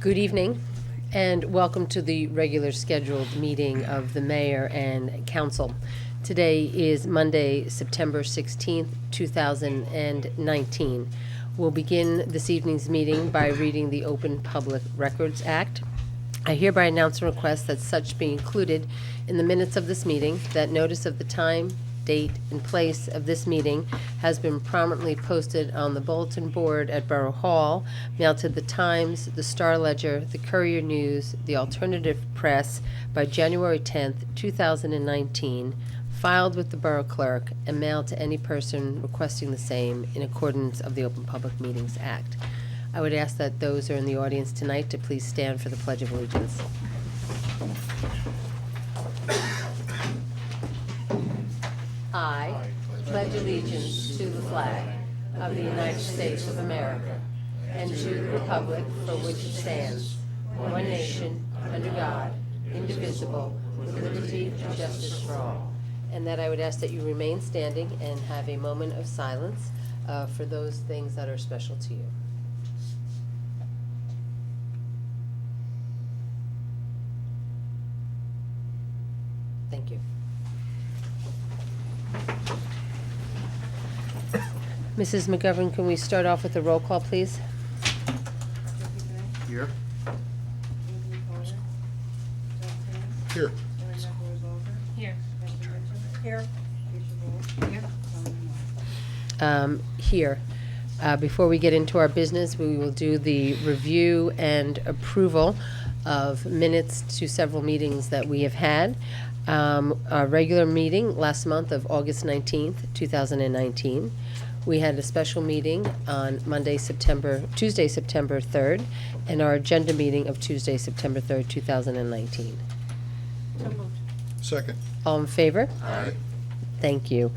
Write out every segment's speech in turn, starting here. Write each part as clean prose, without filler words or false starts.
Good evening, and welcome to the regular scheduled meeting of the mayor and council. Today is Monday, September 16th, 2019. We'll begin this evening's meeting by reading the Open Public Records Act. I hereby announce a request that such be included in the minutes of this meeting, that notice of the time, date, and place of this meeting has been prominently posted on the bulletin board at Borough Hall, mailed to the Times, the Star Ledger, the Courier News, the Alternative Press by January 10th, 2019, filed with the Borough Clerk, and mailed to any person requesting the same in accordance of the Open Public Meetings Act. I would ask that those who are in the audience tonight to please stand for the Pledge of Allegiance. I pledge allegiance to the flag of the United States of America and to the republic for which it stands, one nation, under God, indivisible, with liberty and justice for all. And that I would ask that you remain standing and have a moment of silence for those things that are special to you. Thank you. Mrs. McGovern, can we start off with a roll call, please? Here. Here. Here. Here. Before we get into our business, we will do the review and approval of minutes to several meetings that we have had. Our regular meeting last month of August 19th, 2019. We had a special meeting on Tuesday, September 3rd, and our agenda meeting of Tuesday, September 3rd, 2019. So moved. Second. All in favor? Aye. Thank you.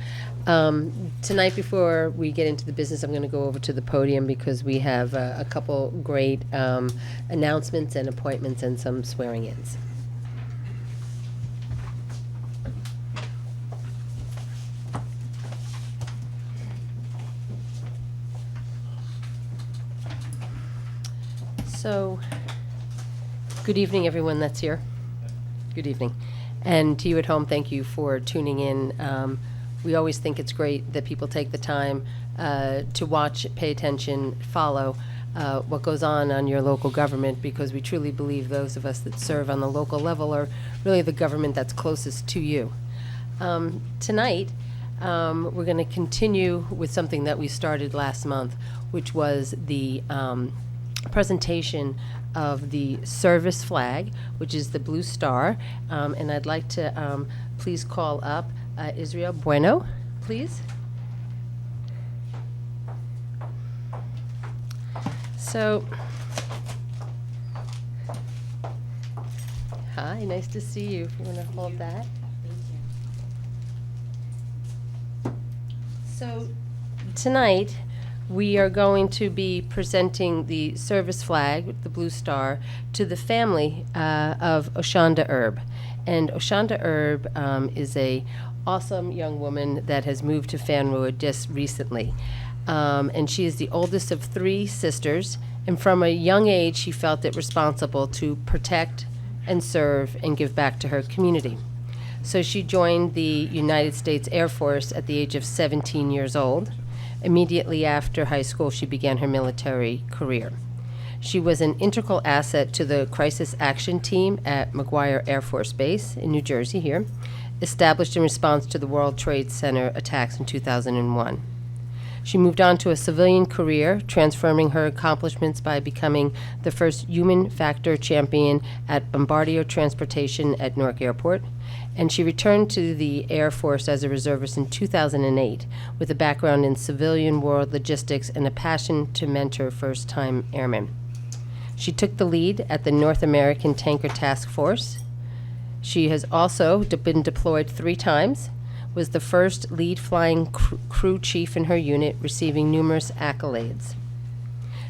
Tonight, before we get into the business, I'm going to go over to the podium because we have a couple great announcements and appointments and some swearing-ins. So, good evening, everyone that's here. Good evening. And to you at home, thank you for tuning in. We always think it's great that people take the time to watch, pay attention, follow what goes on your local government, because we truly believe those of us that serve on the local level are really the government that's closest to you. Tonight, we're going to continue with something that we started last month, which was the presentation of the service flag, which is the blue star, and I'd like to please call up Israel Bueno, please. So, hi, nice to see you. If you want to hold that. So, tonight, we are going to be presenting the service flag, the blue star, to the family of Oshanda Erb. And Oshanda Erb is a awesome young woman that has moved to Fanwood just recently. And she is the oldest of three sisters. And from a young age, she felt it responsible to protect and serve and give back to her community. So she joined the United States Air Force at the age of 17 years old. Immediately after high school, she began her military career. She was an integral asset to the Crisis Action Team at McGuire Air Force Base in New Jersey here, established in response to the World Trade Center attacks in 2001. She moved on to a civilian career, transforming her accomplishments by becoming the first human factor champion at Bombardier Transportation at Newark Airport, and she returned to the Air Force as a reservist in 2008 with a background in civilian world logistics and a passion to mentor first-time airmen. She took the lead at the North American Tanker Task Force. She has also been deployed 3 times, was the first lead flying crew chief in her unit, receiving numerous accolades.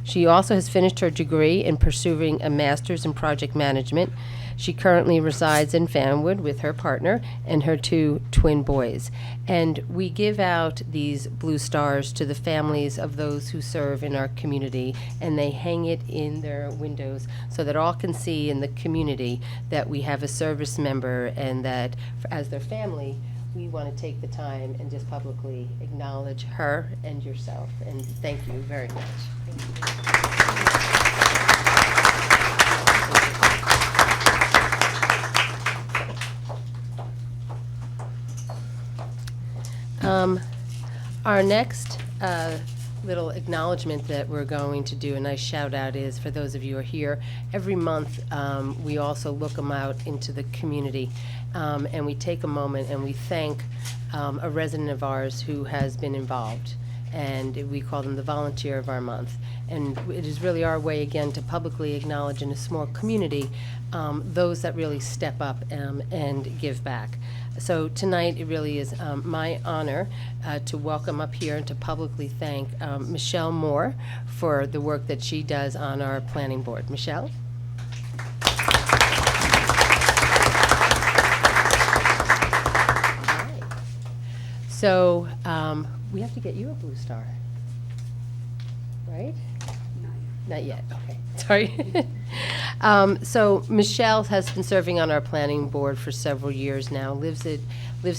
She also has finished her degree in pursuing a master's in project management She currently resides in Fanwood with her partner and her 2 twin boys. And we give out these blue stars to the families of those who serve in our community, and they hang it in their windows so that all can see in the community that we have a service member, and that as their family, we want to take the time and just publicly acknowledge her and yourself. And thank you very much. Our next little acknowledgement that we're going to do, a nice shout out, is for those of you who are here. Every month, we also look them out into the community, and we take a moment and we thank a resident of ours who has been involved. And we call them the volunteer of our month. And it is really our way, again, to publicly acknowledge in a small community those that really step up and give back. So tonight, it really is my honor to welcome up here and to publicly thank Michelle Moore for the work that she does on our planning board. Michelle? So we have to get you a blue star, right? Not yet, okay, sorry. So Michelle has been serving on our planning board for several years now, lives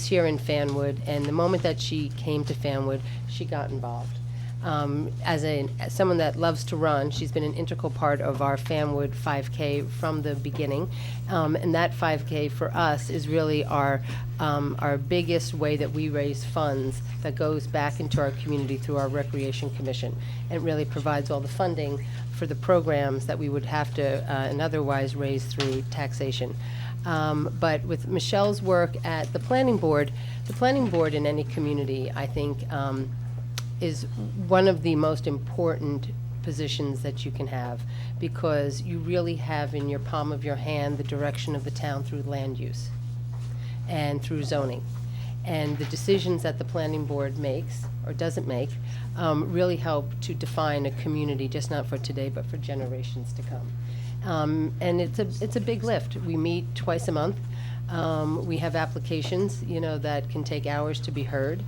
here in Fanwood, and the moment that she came to Fanwood, she got involved. As someone that loves to run, she's been an integral part of our Fanwood 5K from the beginning, and that 5K for us is really our biggest way that we raise funds that goes back into our community through our Recreation Commission, and really provides all the funding for the programs that we would have to and otherwise raise through taxation. But with Michelle's work at the planning board in any community, I think, is one of the most important positions that you can have, because you really have in your palm of your hand the direction of the town through land use and through zoning. And the decisions that the planning board makes or doesn't make really help to define a community, just not for today, but for generations to come. And it's a big lift. We meet twice a month. We have applications, that can take hours to be heard.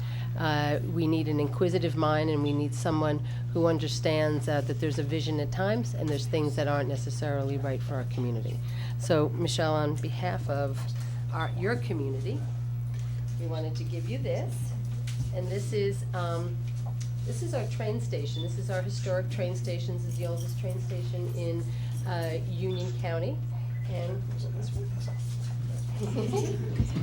We need an inquisitive mind, and we need someone who understands that there's a vision at times, and there's things that aren't necessarily right for our community. So, Michelle, on behalf of your community, we wanted to give you this, and this is our train station. This is our historic train station. This is the oldest train station in Union County, and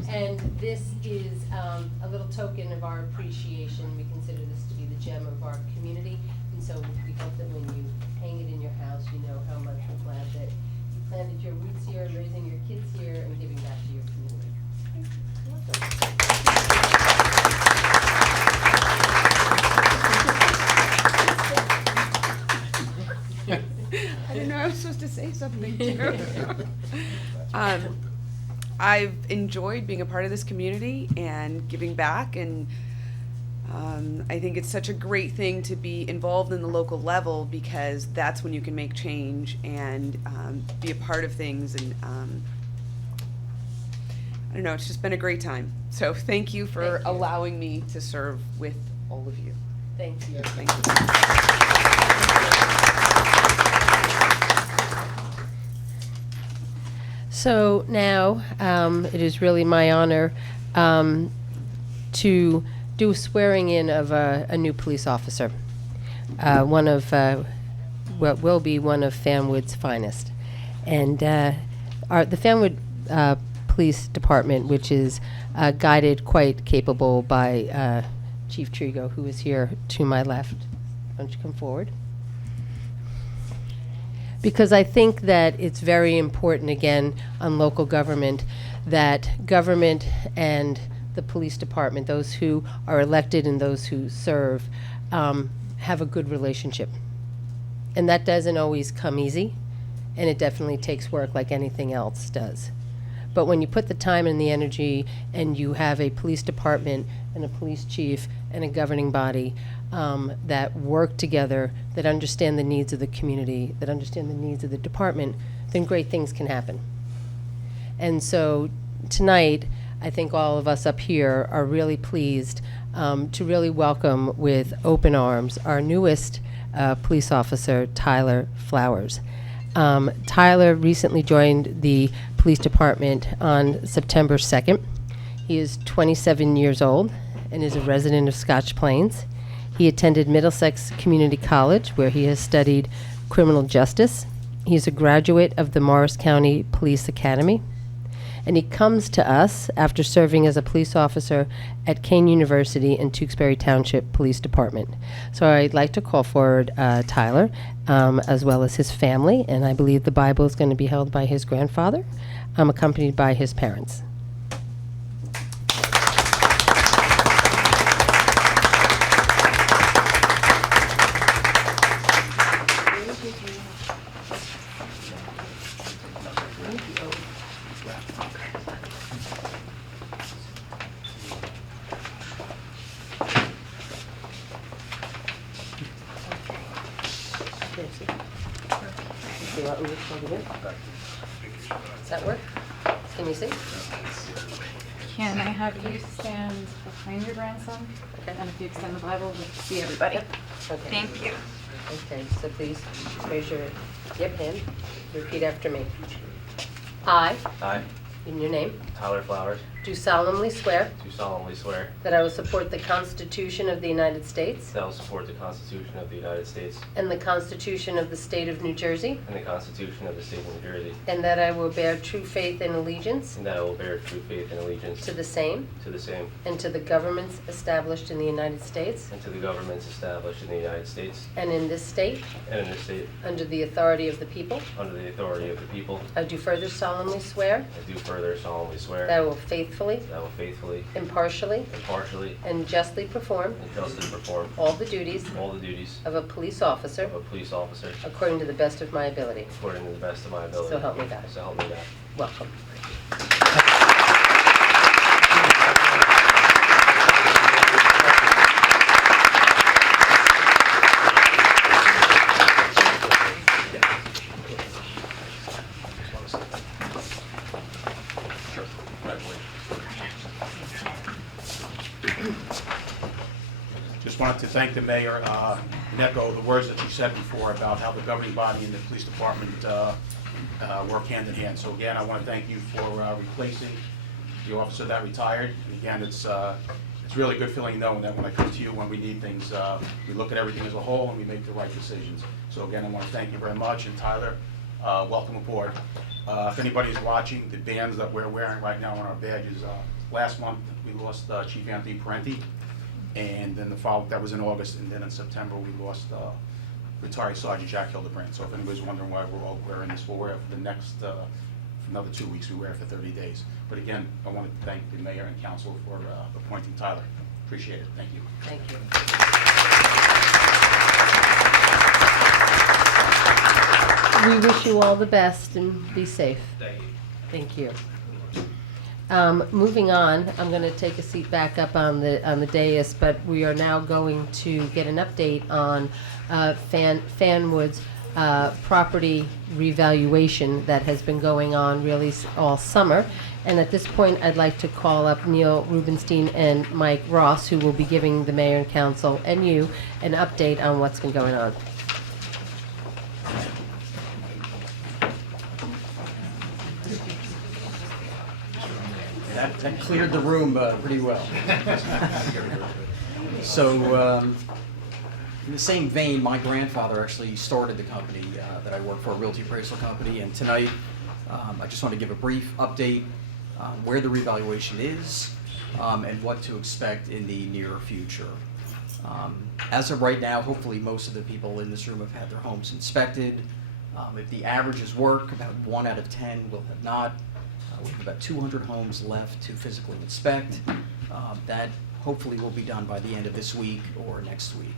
and this is a little token of our appreciation. We consider this to be the gem of our community, and so we hope that when you hang it in your house, you know how much we're glad that you planted your roots here, raising your kids here, and giving back to your community. I didn't know I was supposed to say something too. I've enjoyed being a part of this community and giving back, and I think it's such a great thing to be involved in the local level, because that's when you can make change and be a part of things. And I don't know, it's just been a great time. So thank you for allowing me to serve with all of you. Thank you. Thank you. So now, it is really my honor to do a swearing in of a new police officer, one of what will be one of Fanwood's finest. And the Fanwood Police Department, which is guided quite capable by Chief Trigo, who is here to my left. Why don't you come forward? Because I think that it's very important, again, on local government, that government and the police department, those who are elected and those who serve, have a good relationship. And that doesn't always come easy, and it definitely takes work like anything else does. But when you put the time and the energy, and you have a police department and a police chief and a governing body that work together, that understand the needs of the community, that understand the needs of the department, then great things can happen. And so tonight, I think all of us up here are really pleased to really welcome with open arms our newest police officer, Tyler Flowers. Tyler recently joined the police department on September 2nd. He is 27 years old and is a resident of Scotch Plains. He attended Middlesex Community College, where he has studied criminal justice. He is a graduate of the Morris County Police Academy. And he comes to us after serving as a police officer at Kane University and Tewksbury Township Police Department. So I'd like to call forward Tyler, as well as his family, and I believe the Bible is going to be held by his grandfather, accompanied by his parents. Does that work? Can you see? Can I have you stand behind your grandson? Okay. And if you extend the Bible, we'll see everybody. Okay. Thank you. Okay, so please raise your hand. Repeat after me. I, I, in your name, Tyler Flowers, do solemnly swear do solemnly swear that I will support the Constitution of the United States that I will support the Constitution of the United States and the Constitution of the State of New Jersey, and the Constitution of the State of New Jersey, and that I will bear true faith and allegiance and that I will bear true faith and allegiance to the same to the same and to the governments established in the United States and to the governments established in the United States and in this state and in this state under the authority of the people. under the authority of the people. I do further solemnly swear I do further solemnly swear that I will faithfully, that I will faithfully, impartially, impartially, and justly perform and justly perform all the duties all the duties of a police officer of a police officer according to the best of my ability. according to the best of my ability. So help me God. So help me God. Welcome. Just wanted to thank the mayor and echo the words that you said before about how the governing body and the police department work hand in hand. So again, I want to thank you for replacing the officer that retired. And again, it's really good feeling knowing that when I come to you when we need things, we look at everything as a whole and we make the right decisions. So again, I want to thank you very much. And Tyler, welcome aboard. If anybody's watching, the bands that we're wearing right now on our badges, last month we lost Chief Anthony Parenti. And then that was in August, and then in September we lost retired Sergeant Jack Hildebrand. So if anybody's wondering why we're all wearing this, we'll wear it for the next, for another 2 weeks, we wear it for 30 days. But again, I want to thank the mayor and council for appointing Tyler. Appreciate it, thank you. Thank you. We wish you all the best and be safe. Thank you. Thank you. Moving on, I'm going to take a seat back up on the dais, but we are now going to get an update on Fanwood's property revaluation that has been going on really all summer. And at this point, I'd like to call up Neil Rubenstein and Mike Ross, who will be giving the mayor and council and you an update on what's been going on. That cleared the room pretty well. So, in the same vein, my grandfather actually started the company that I work for, a realty appraisal company, and tonight I just want to give a brief update on where the revaluation is and what to expect in the near future. As of right now, hopefully most of the people in this room have had their homes inspected. If the averages work, about 1 out of 10 will have not. We have about 200 homes left to physically inspect. That hopefully will be done by the end of this week or next week.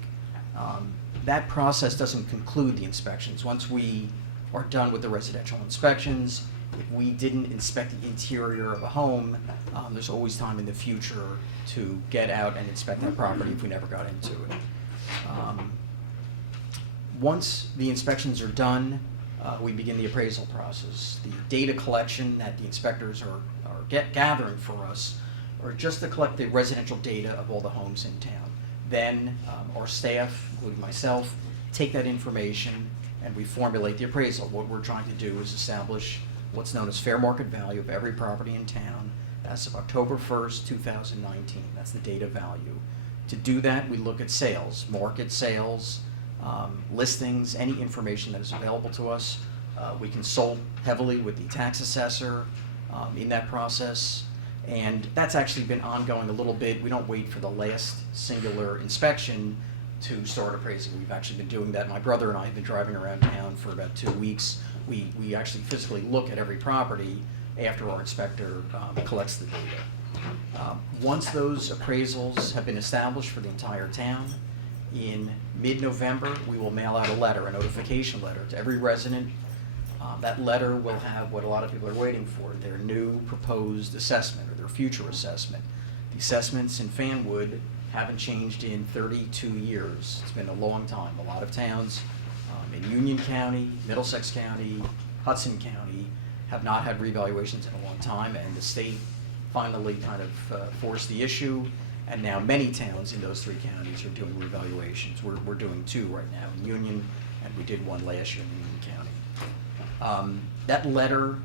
That process doesn't conclude the inspections. Once we are done with the residential inspections, if we didn't inspect the interior of a home, there's always time in the future to get out and inspect that property if we never got into it. Once the inspections are done, we begin the appraisal process. The data collection that the inspectors are gathering for us are just to collect the residential data of all the homes in town. Then our staff, including myself, take that information and we formulate the appraisal. What we're trying to do is establish what's known as fair market value of every property in town as of October 1st, 2019. That's the data value. To do that, we look at sales, market sales, listings, any information that is available to us. We consult heavily with the tax assessor in that process, and that's actually been ongoing a little bit. We don't wait for the last singular inspection to start appraising. We've actually been doing that. My brother and I have been driving around town for about 2 weeks. We actually physically look at every property after our inspector collects the data. Once those appraisals have been established for the entire town, in mid-November, we will mail out a letter, a notification letter to every resident. That letter will have what a lot of people are waiting for, their new proposed assessment or their future assessment. The assessments in Fanwood haven't changed in 32 years. It's been a long time. A lot of towns in Union County, Middlesex County, Hudson County have not had revaluations in a long time, and the state finally kind of forced the issue, and now many towns in those 3 counties are doing revaluations. We're doing 2 right now in Union, and we did 1 last year in Union County. That letter,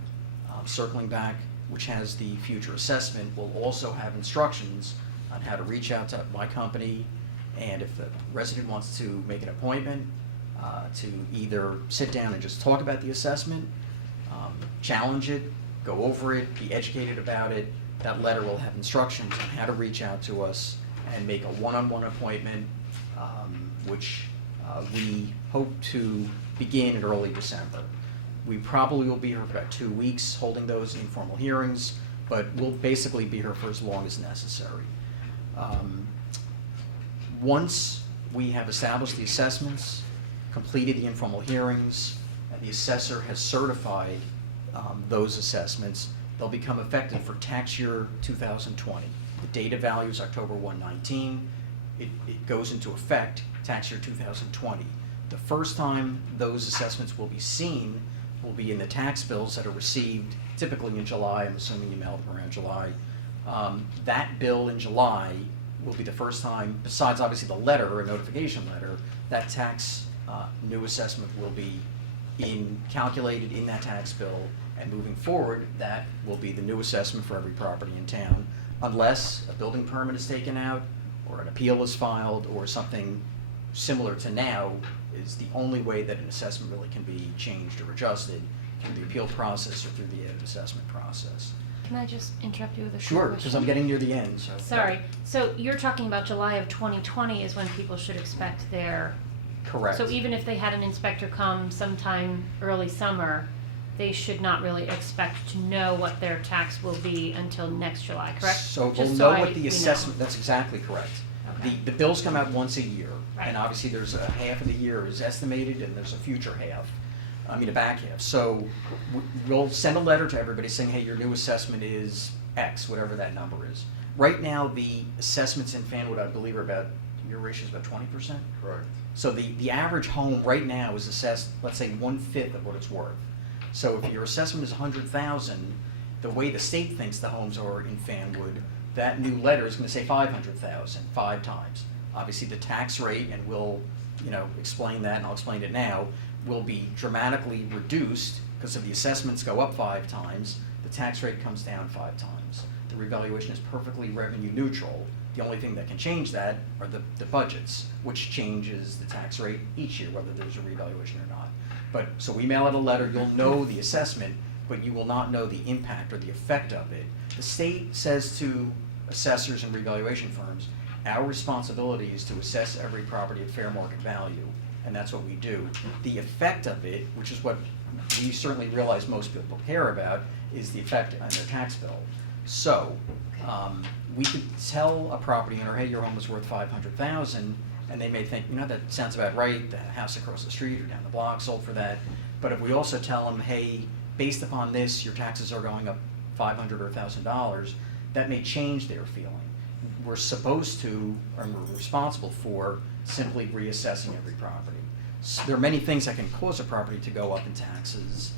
circling back, which has the future assessment, will also have instructions on how to reach out to my company, and if the resident wants to make an appointment, to either sit down and just talk about the assessment, challenge it, go over it, be educated about it. That letter will have instructions on how to reach out to us and make a one-on-one appointment, which we hope to begin in early December. We probably will be here for about 2 weeks holding those informal hearings, but we'll basically be here for as long as necessary. Once we have established the assessments, completed the informal hearings, and the assessor has certified those assessments, they'll become effective for tax year 2020. The data value is October 1/19. It goes into effect tax year 2020. The first time those assessments will be seen will be in the tax bills that are received typically in July. I'm assuming you mailed them around July. That bill in July will be the first time, besides obviously the letter or notification letter, that tax new assessment will be calculated in that tax bill, and moving forward, that will be the new assessment for every property in town, unless a building permit is taken out, or an appeal is filed, or something similar to now is the only way that an assessment really can be changed or adjusted, through the appeal process or through the added assessment process. Can I just interrupt you with a quick Sure, question? because I'm getting near the end, so. Sorry, so you're talking about July of 2020 is when people should expect their... Correct. So even if they had an inspector come sometime early summer, they should not really expect to know what their tax will be until next July, correct? So we'll Just know so what we the know. assessment, that's exactly correct. Okay. The bills come out once a year, Right. and obviously there's a half of the year is estimated, and there's a future half, a back half. So we'll send a letter to everybody saying, hey, your new assessment is X, whatever that number is. Right now, the assessments in Fanwood, I believe, are about, your ratio is about 20%? Correct. So the average home right now is assessed, let's say, 1/5 of what it's worth. So if your assessment is $100,000, the way the state thinks the homes are in Fanwood, that new letter is going to say $500,000 5 times. Obviously, the tax rate, and we'll explain that, and I'll explain it now, will be dramatically reduced because if the assessments go up 5 times, the tax rate comes down 5 times. The revaluation is perfectly revenue neutral. The only thing that can change that are the budgets, which changes the tax rate each year, whether there's a revaluation or not. So we mail out a letter, you'll know the assessment, but you will not know the impact or the effect of it. The state says to assessors and revaluation firms, our responsibility is to assess every property at fair market value, and that's what we do. The effect of it, which is what we certainly realize most people care about, is the effect on their tax bill. So, we could tell a property owner, hey, your home was worth $500,000, and they may think, that sounds about right, the house across the street or down the block sold for that. But if we also tell them, hey, based upon this, your taxes are going up $500 or $1,000, that may change their feeling. We're supposed to, or we're responsible for, simply reassessing every property. There are many things that can cause a property to go up in taxes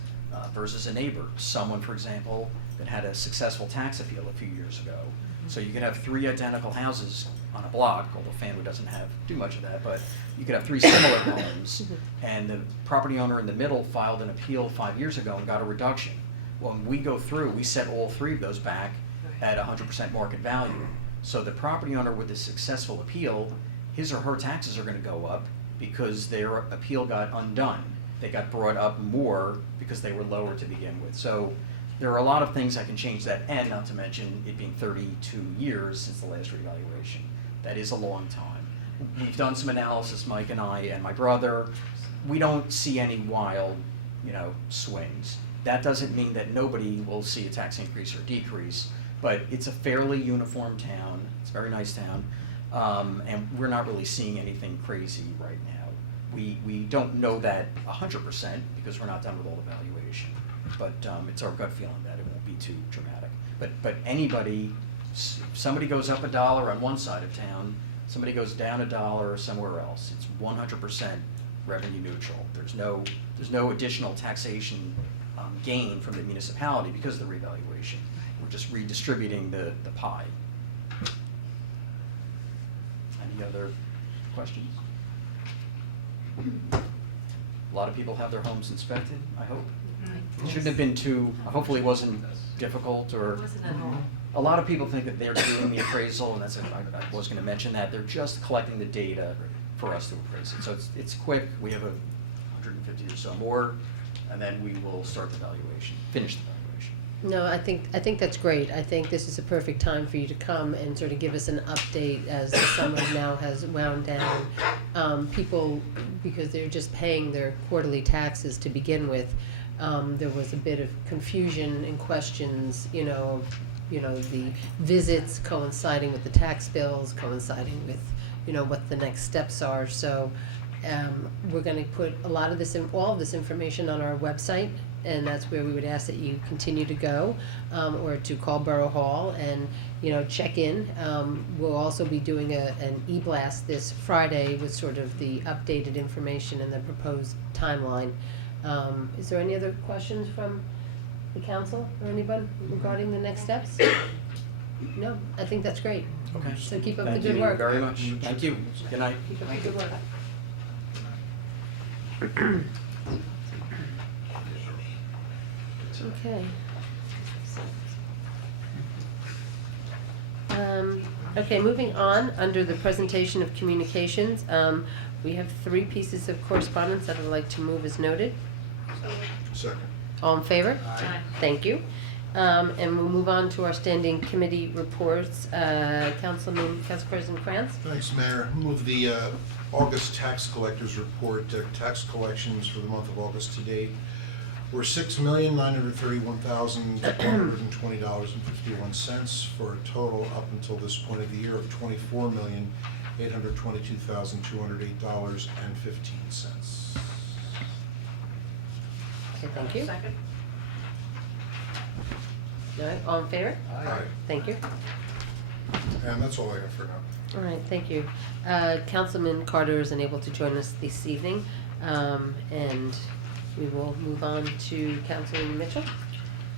versus a neighbor. Someone, for example, that had a successful tax appeal a few years ago. So you could have 3 identical houses on a block, although Fanwood doesn't do much of that, but you could have 3 similar homes, and the property owner in the middle filed an appeal 5 years ago and got a reduction. When we go through, we set all 3 of those back at 100% market value. So the property owner with a successful appeal, his or her taxes are going to go up because their appeal got undone. They got brought up more because they were lower to begin with. So there are a lot of things that can change that, and not to mention it being 32 years since the last revaluation. That is a long time. We've done some analysis, Mike and I and my brother. We don't see any wild, swings. That doesn't mean that nobody will see a tax increase or decrease, but it's a fairly uniform town. It's a very nice town, and we're not really seeing anything crazy right now. We don't know that 100% because we're not done with all the valuation, but it's our gut feeling that it won't be too dramatic. But anybody, if somebody goes up $1 on one side of town, somebody goes down $1 somewhere else, it's 100% revenue neutral. There's no additional taxation gain from the municipality because of the revaluation. We're just redistributing the pie. Any other questions? A lot of people have their homes inspected, I hope. It shouldn't have been hopefully it wasn't difficult or. A lot of people think that they're doing the appraisal, and I was going to mention that. They're just collecting the data for us to appraise it. So it's quick. We have 150 or so more, and then we will start the valuation, finish the valuation. No, I think that's great. I think this is a perfect time for you to come and sort of give us an update as the summer now has wound down. People, because they're just paying their quarterly taxes to begin with, there was a bit of confusion and questions, the visits coinciding with the tax bills, coinciding with, what the next steps are. So we're going to put all of this information on our website, and that's where we would ask that you continue to go, or to call Borough Hall and, check in. We'll also be doing an e-blast this Friday with sort of the updated information and the proposed timeline. Is there any other questions from the council or anybody regarding the next steps? No, I think that's great. Okay. So keep up the Thank good you work. very much. Thank you. Good night. Keep up the good work. Okay. Okay, moving on, under the presentation of communications, we have 3 pieces of correspondence that I'd like to move as noted. Second. All in favor? Aye. Thank you. And we'll move on to our standing committee reports. Council President Krantz? Thanks, Mayor. Move the August tax collectors report. Tax collections for the month of August to date were $6,931,120.51 for a total up until this point of the year of $24,822,208.15. Okay, thank you. Second. All right, all in favor? Aye. Thank you. And that's all I have for now. All right, thank you. Councilman Carter is unable to join us this evening, and we will move on to Councilman Mitchell.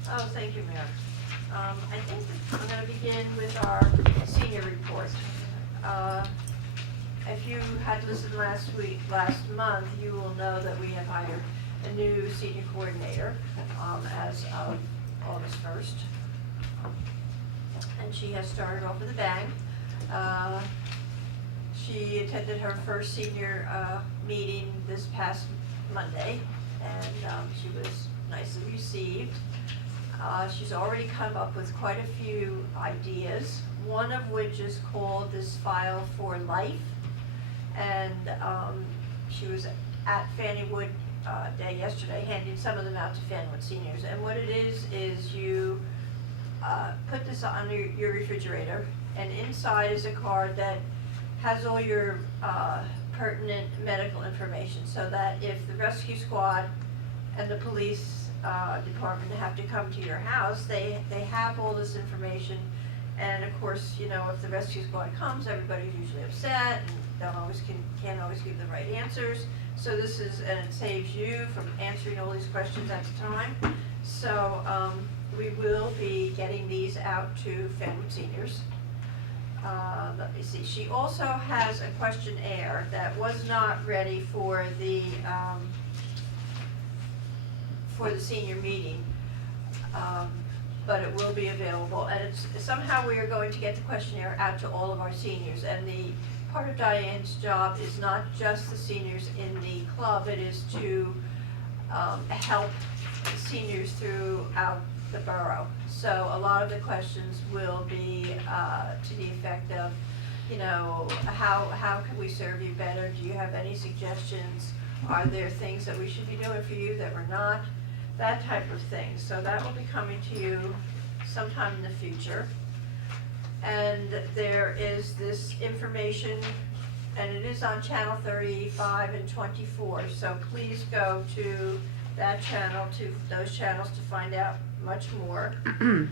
Oh, thank you, Mayor. I think that I'm going to begin with our senior report. If you had listened last month, you will know that we have hired a new senior coordinator as of August 1st. And she has started off with a bang. She attended her first senior meeting this past Monday, and she was nicely received. She's already come up with quite a few ideas, one of which is called this File for Life. And she was at Fanwood Day yesterday, handing some of them out to Fanwood seniors. And what it is you put this on your refrigerator, and inside is a card that has all your pertinent medical information, so that if the rescue squad and the police department have to come to your house, they have all this information. And of course, if the rescue squad comes, everybody's usually upset and can't always give the right answers. So this is, and it saves you from answering all these questions at the time. So we will be getting these out to Fanwood seniors. Let me see, she also has a questionnaire that was not ready for the senior meeting, but it will be available, and it's, somehow we are going to get the questionnaire out to all of our seniors, and the part of Diane's job is not just the seniors in the club, it is to help seniors throughout the borough. So a lot of the questions will be to the effect of, you know, how can we serve you better? Do you have any suggestions? Are there things that we should be doing for you that we're not? That type of thing. So that will be coming to you sometime in the future. And there is this information, and it is on channel 35 and 24. So please go to that channel, to those channels, to find out much more. And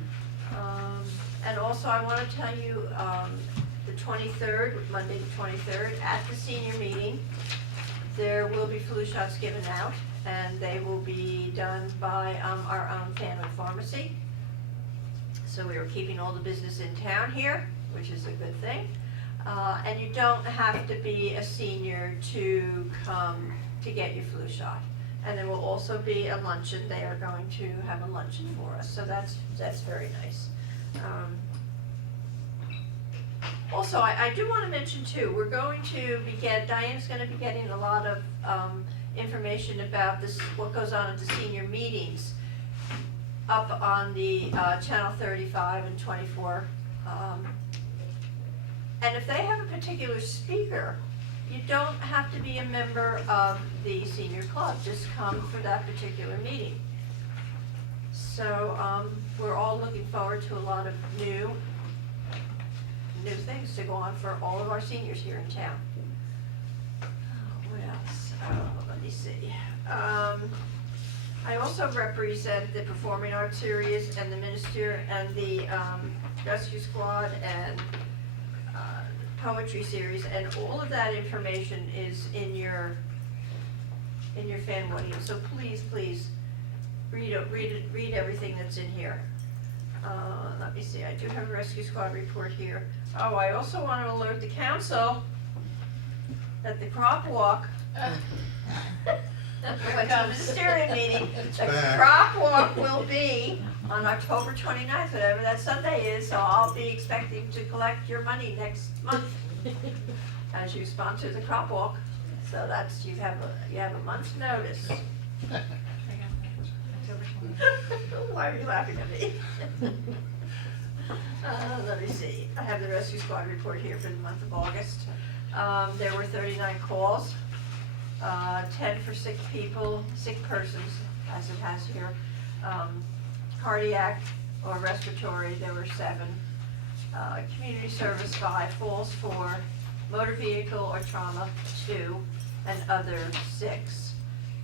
also I want to tell you, the 23rd, Monday the 23rd, at the senior meeting, there will be flu shots given out, and they will be done by our own Fanwood Pharmacy. So we are keeping all the business in town here, which is a good thing. And you don't have to be a senior to come to get your flu shot. And there will also be a luncheon. They are going to have a luncheon for us, so that's very nice. Also, I do want to mention too, we're going to be Diane's going to be getting a lot of information about this, what goes on at the senior meetings, up on the channel 35 and 24. And if they have a particular speaker, you don't have to be a member of the senior club, just come for that particular meeting. So we're all looking forward to a lot of new things to go on for all of our seniors here in town. What else? Let me see. I also represent the Performing Arts Series and the Minister and the Rescue Squad and Poetry Series, and all of that information is in your Fanwood. So please read everything that's in here. Let me see, I do have a Rescue Squad report here. Oh, I also want to alert the council that the crop walk, I went to the ministerial meeting, the back. crop walk will be on October 29th, whatever that Sunday is, so I'll be expecting to collect your money next month as you sponsor the crop walk. So that's, you have a month's notice. Why are you laughing at me? Let me see. I have the Rescue Squad report here for the month of August. There were 39 calls, 10 for sick persons, as it has here. Cardiac or respiratory, there were 7. Community service 5, falls 4, motor vehicle or trauma 2, and other 6.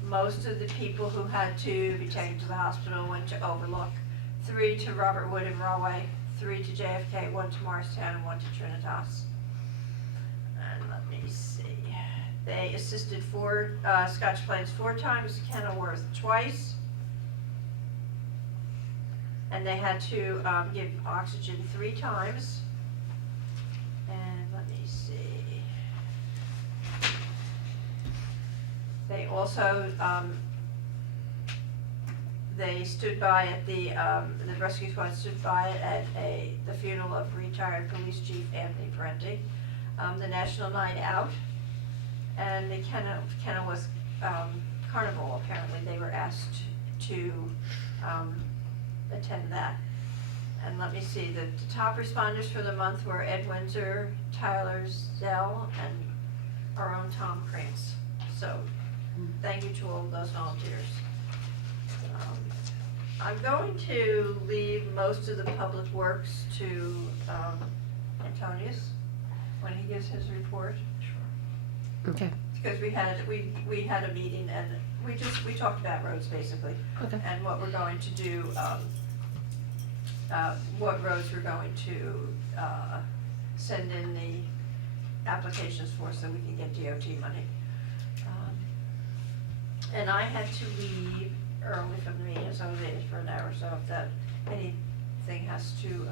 Most of the people who had to be taken to the hospital went to Overlook, 3 to Robert Wood and Rahway, 3 to JFK, 1 to Morristown, and 1 to Trinitas. And let me see. They assisted Scotch Plains 4 times, Kenilworth twice. And they had to give oxygen 3 times. And let me see. They also, they stood by at the rescue squad stood by at the funeral of retired police chief Anthony Parenti, the National Night Out, and the Kenilworth Carnival. Apparently they were asked to attend that. And let me see, the top responders for the month were Ed Windsor, Tyler Zell, and our own Tom Krantz. So thank you to all of those volunteers. I'm going to leave most of the public works to Antonius when he gives his report. Okay. Because we had a meeting and we talked about roads basically. Okay. And what we're going to do, what roads we're going to send in the applications for so we can get DOT money. And I had to leave early from the meeting, so I was late for an hour, so if that, anything has to,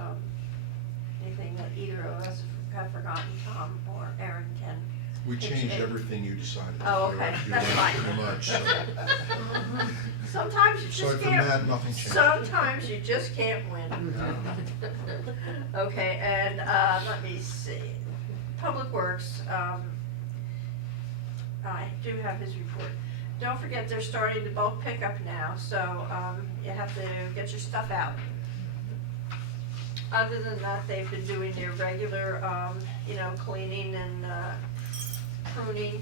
anything that either of us have forgotten, Tom or Aaron can. We pitch changed in. everything you decided. Oh, okay, You that's liked fine. too much, so. Sometimes you just Aside from can't. that, nothing changed. Sometimes you just can't win. Okay, and, let me see. Public Works, I do have his report. Don't forget, they're starting the bulk pickup now, so, you have to get your stuff out. Other than that, they've been doing their regular, cleaning and, pruning,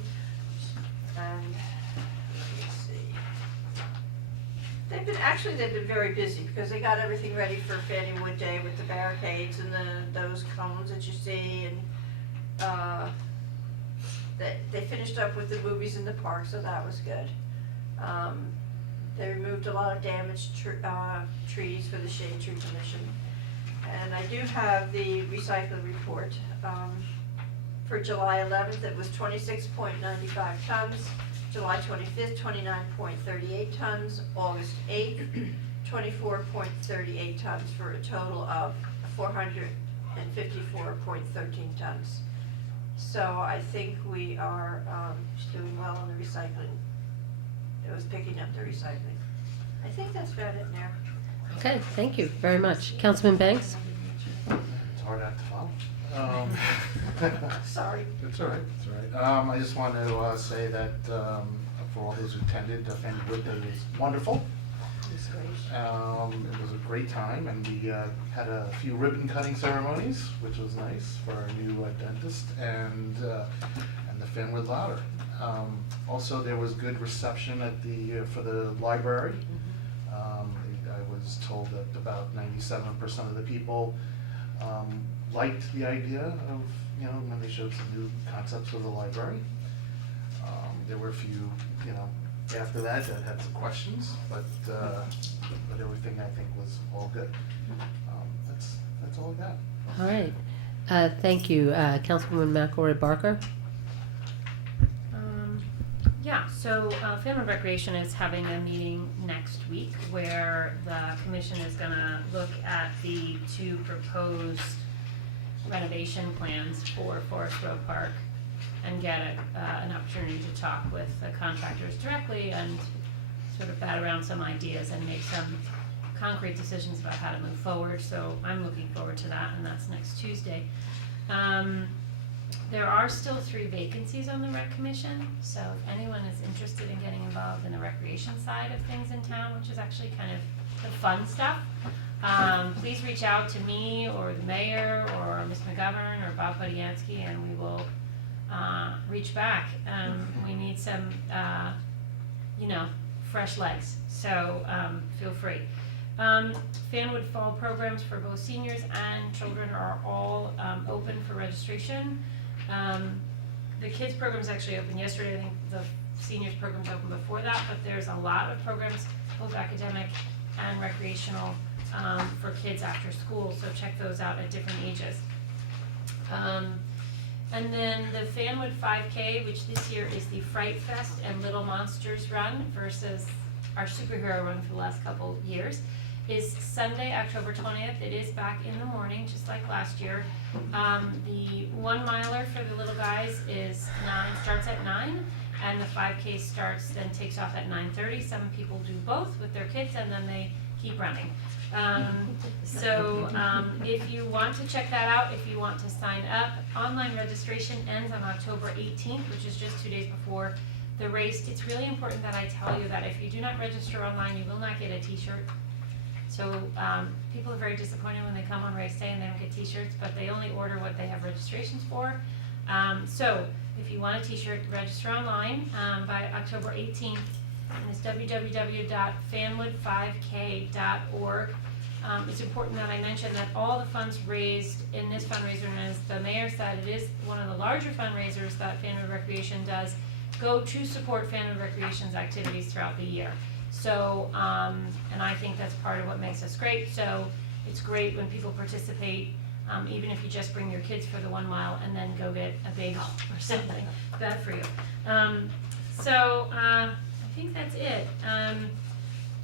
and, let me see. They've been very busy, because they got everything ready for Fanwood Day with the barricades and those cones that you see, and, they finished up with the movies in the park, so that was good. They removed a lot of damaged trees for the Shade Tree Commission. And I do have the recycling report. For July 11th, it was 26.95 tons. July 25th, 29.38 tons. August 8th, 24.38 tons, for a total of 454.13 tons. So I think we are doing well on the recycling. It was picking up the recycling. I think that's about it now. Okay, thank you very much. Councilman Banks? It's hard not to follow. Sorry. It's all right, it's all right. I just want to say that for all those who attended, Fanwood Day was wonderful. It was a great time, and we had a few ribbon cutting ceremonies, which was nice for our new dentist and the Fanwood Louder. Also, there was good reception at for the library. I was told that about 97% of the people liked the idea of, when they showed some new concepts for the library. There were a few, after that had some questions, but everything I think was all good. That's all I got. All right. Thank you. Councilwoman McElroy Barker? Yeah, so Family Recreation is having a meeting next week where the commission is gonna look at the 2 proposed renovation plans for Forest Row Park and get an opportunity to talk with the contractors directly and sort of bat around some ideas and make some concrete decisions about how to move forward. So I'm looking forward to that, and that's next Tuesday. There are still 3 vacancies on the Rec Commission, so if anyone is interested in getting involved in the recreation side of things in town, which is actually kind of the fun stuff, please reach out to me or the mayor or Ms. McGovern or Bob Podiansky, and we will reach back. We need some, fresh legs, so feel free. Fanwood Fall programs for both seniors and children are all open for registration. The kids programs actually opened yesterday. I think the seniors programs opened before that, but there's a lot of programs, both academic and recreational, for kids after school, so check those out at different ages. And then the Fanwood 5K, which this year is the Fright Fest and Little Monsters run versus our superhero run for the last couple years, is Sunday, October 20th. It is back in the morning, just like last year. The 1 miler for the little guys starts at 9, and the 5K takes off at 9:30. Some people do both with their kids, and then they keep running. If you want to check that out, if you want to sign up, online registration ends on October 18th, which is just 2 days before the race. It's really important that I tell you that if you do not register online, you will not get a t-shirt. So people are very disappointed when they come on race day and they don't get t-shirts, but they only order what they have registrations for. So if you want a t-shirt, register online by October 18th, and it's www.fanwood5k.org. It's important that I mention that all the funds raised in this fundraiser, and as the mayor said, it is one of the larger fundraisers that Fanwood Recreation does, go to support Fanwood Recreation's activities throughout the year. So, and I think that's part of what makes us great. So it's great when people participate, even if you just bring your kids for the 1 mile and then go get a bagel or something. Bad for you. I think that's it.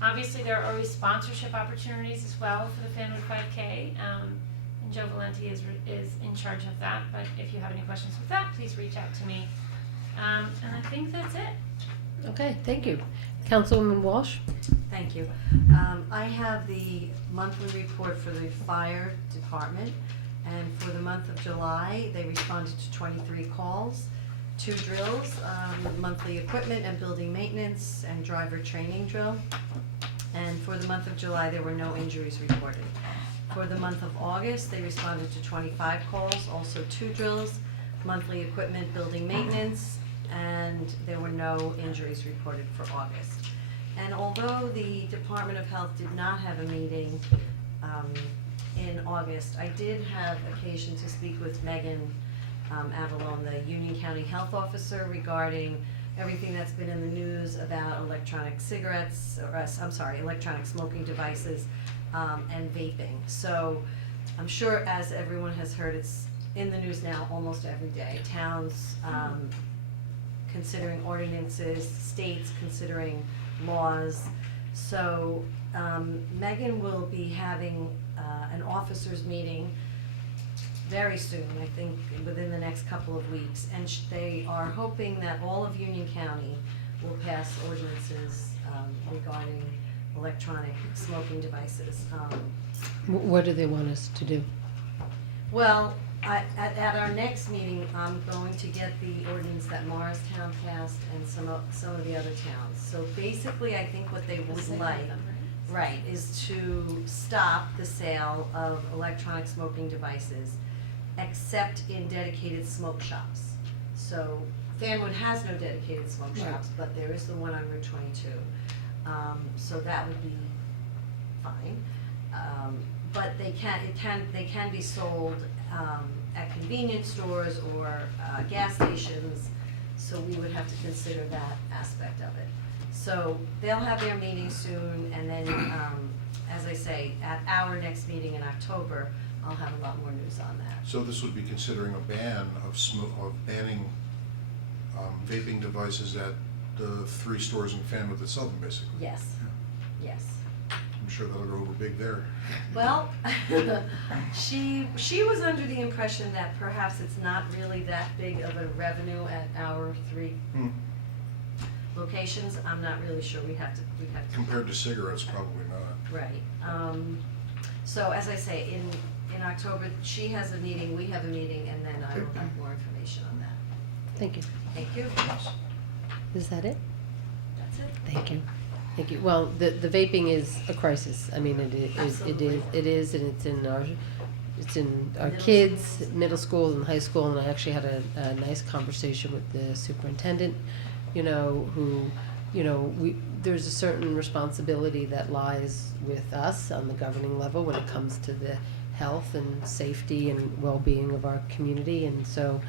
Obviously, there are always sponsorship opportunities as well for the Fanwood 5K. And Joe Valenti is in charge of that. But if you have any questions with that, please reach out to me. And I think that's it. Okay, thank you. Councilwoman Walsh? Thank you. I have the monthly report for the fire department, and for the month of July, they responded to 23 calls, 2 drills, monthly equipment and building maintenance and driver training drill. And for the month of July, there were no injuries reported. For the month of August, they responded to 25 calls, also 2 drills, monthly equipment, building maintenance, and there were no injuries reported for August. And although the Department of Health did not have a meeting in August, I did have occasion to speak with Megan Avalon, the Union County Health Officer, regarding everything that's been in the news about electronic cigarettes, or electronic smoking devices and vaping. So I'm sure, as everyone has heard, it's in the news now almost every day. Towns considering ordinances, states considering laws. So Megan will be having an officers meeting very soon, I think within the next couple of weeks. And they are hoping that all of Union County will pass ordinances regarding electronic smoking devices. What do they want us to do? Well, at our next meeting, I'm going to get the ordinance that Morristown passed and some of the other towns. So basically, I think what they would like, right, is to stop the sale of electronic smoking devices, except in dedicated smoke shops. So Fanwood has no dedicated smoke shops, but there is the one on Route 22. So that would be fine. But they can be sold at convenience stores or gas stations, so we would have to consider that aspect of it. So they'll have their meeting soon, and then, as I say, at our next meeting in October, I'll have a lot more news on that. So this would be considering a ban of banning vaping devices at the 3 stores in Fanwood that sell them, basically. Yes, yes. I'm sure that'll go over big there. Well, she was under the impression that perhaps it's not really that big of a revenue at our 3 locations. I'm not really sure. We have to. Compared to cigarettes, probably not. Right. So as I say, in October, she has a meeting, we have a meeting, and then I will have more information on that. Thank you. Thank you. Is that it? That's it. Thank you. Thank you. Well, the vaping is a crisis. I mean, Absolutely. it is, and it's in our Middle kids, schools. middle school and high school, and I actually had a nice conversation with the superintendent, who, there's a certain responsibility that lies with us on the governing level when it comes to the health and safety and well-being of our community, and so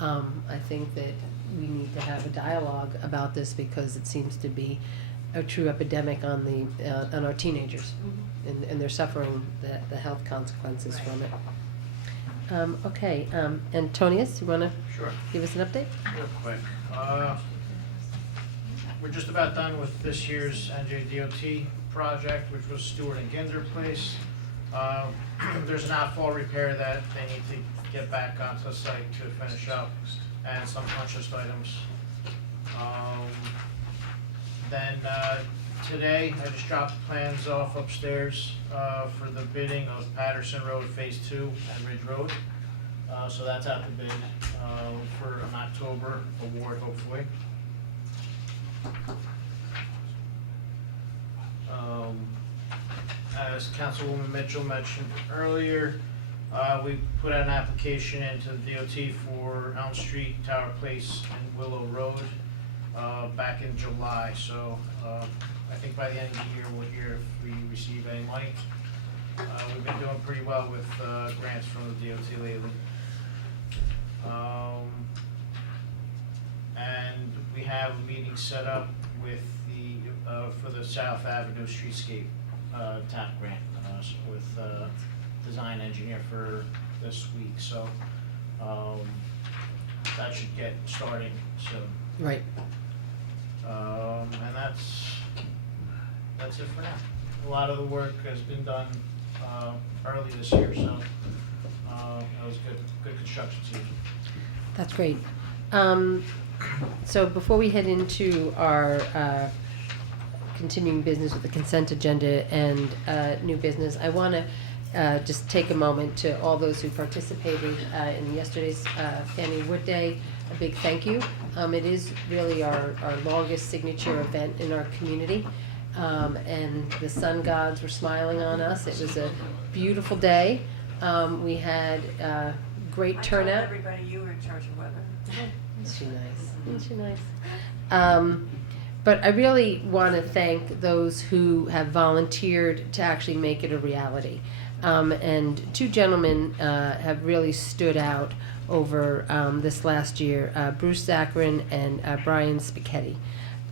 I think that we need to have a dialogue about this because it seems to be a true epidemic on our teenagers, and they're suffering the health consequences from it. Okay, Antonius, you want to Sure. give us an update? Real quick. We're just about done with this year's NJDOT project, which was Stewart and Ginder Place. There's an outfall repair that they need to get back onto the site to finish up, and some punch list items. Then today, I just dropped the plans off upstairs for the bidding of Patterson Road Phase 2 and Ridge Road. So that's out to bid for an October award, hopefully. As Councilwoman Mitchell mentioned earlier, we put out an application into the DOT for Elm Street, Tower Place, and Willow Road back in July. So I think by the end of the year, we'll hear if we receive any money. We've been doing pretty well with grants from the DOT lately. And we have a meeting set up with for the South Avenue Streetscape TAP grant with design engineer for this week. So that should get starting soon. Right. And that's it for now. A lot of the work has been done early this year, so that was good construction season. That's great. So before we head into our continuing business with the consent agenda and new business, I want to just take a moment to all those who participated in yesterday's Fanny Wood Day. A big thank you. It is really our longest signature event in our community. And the sun gods were smiling on us. It was a beautiful day. We had great I told turnout. everybody you were in charge of weather. Isn't she nice? Isn't she nice? But I really want to thank those who have volunteered to actually make it a reality. And two gentlemen have really stood out over this last year, Bruce Zachrin and Brian Spaghetti.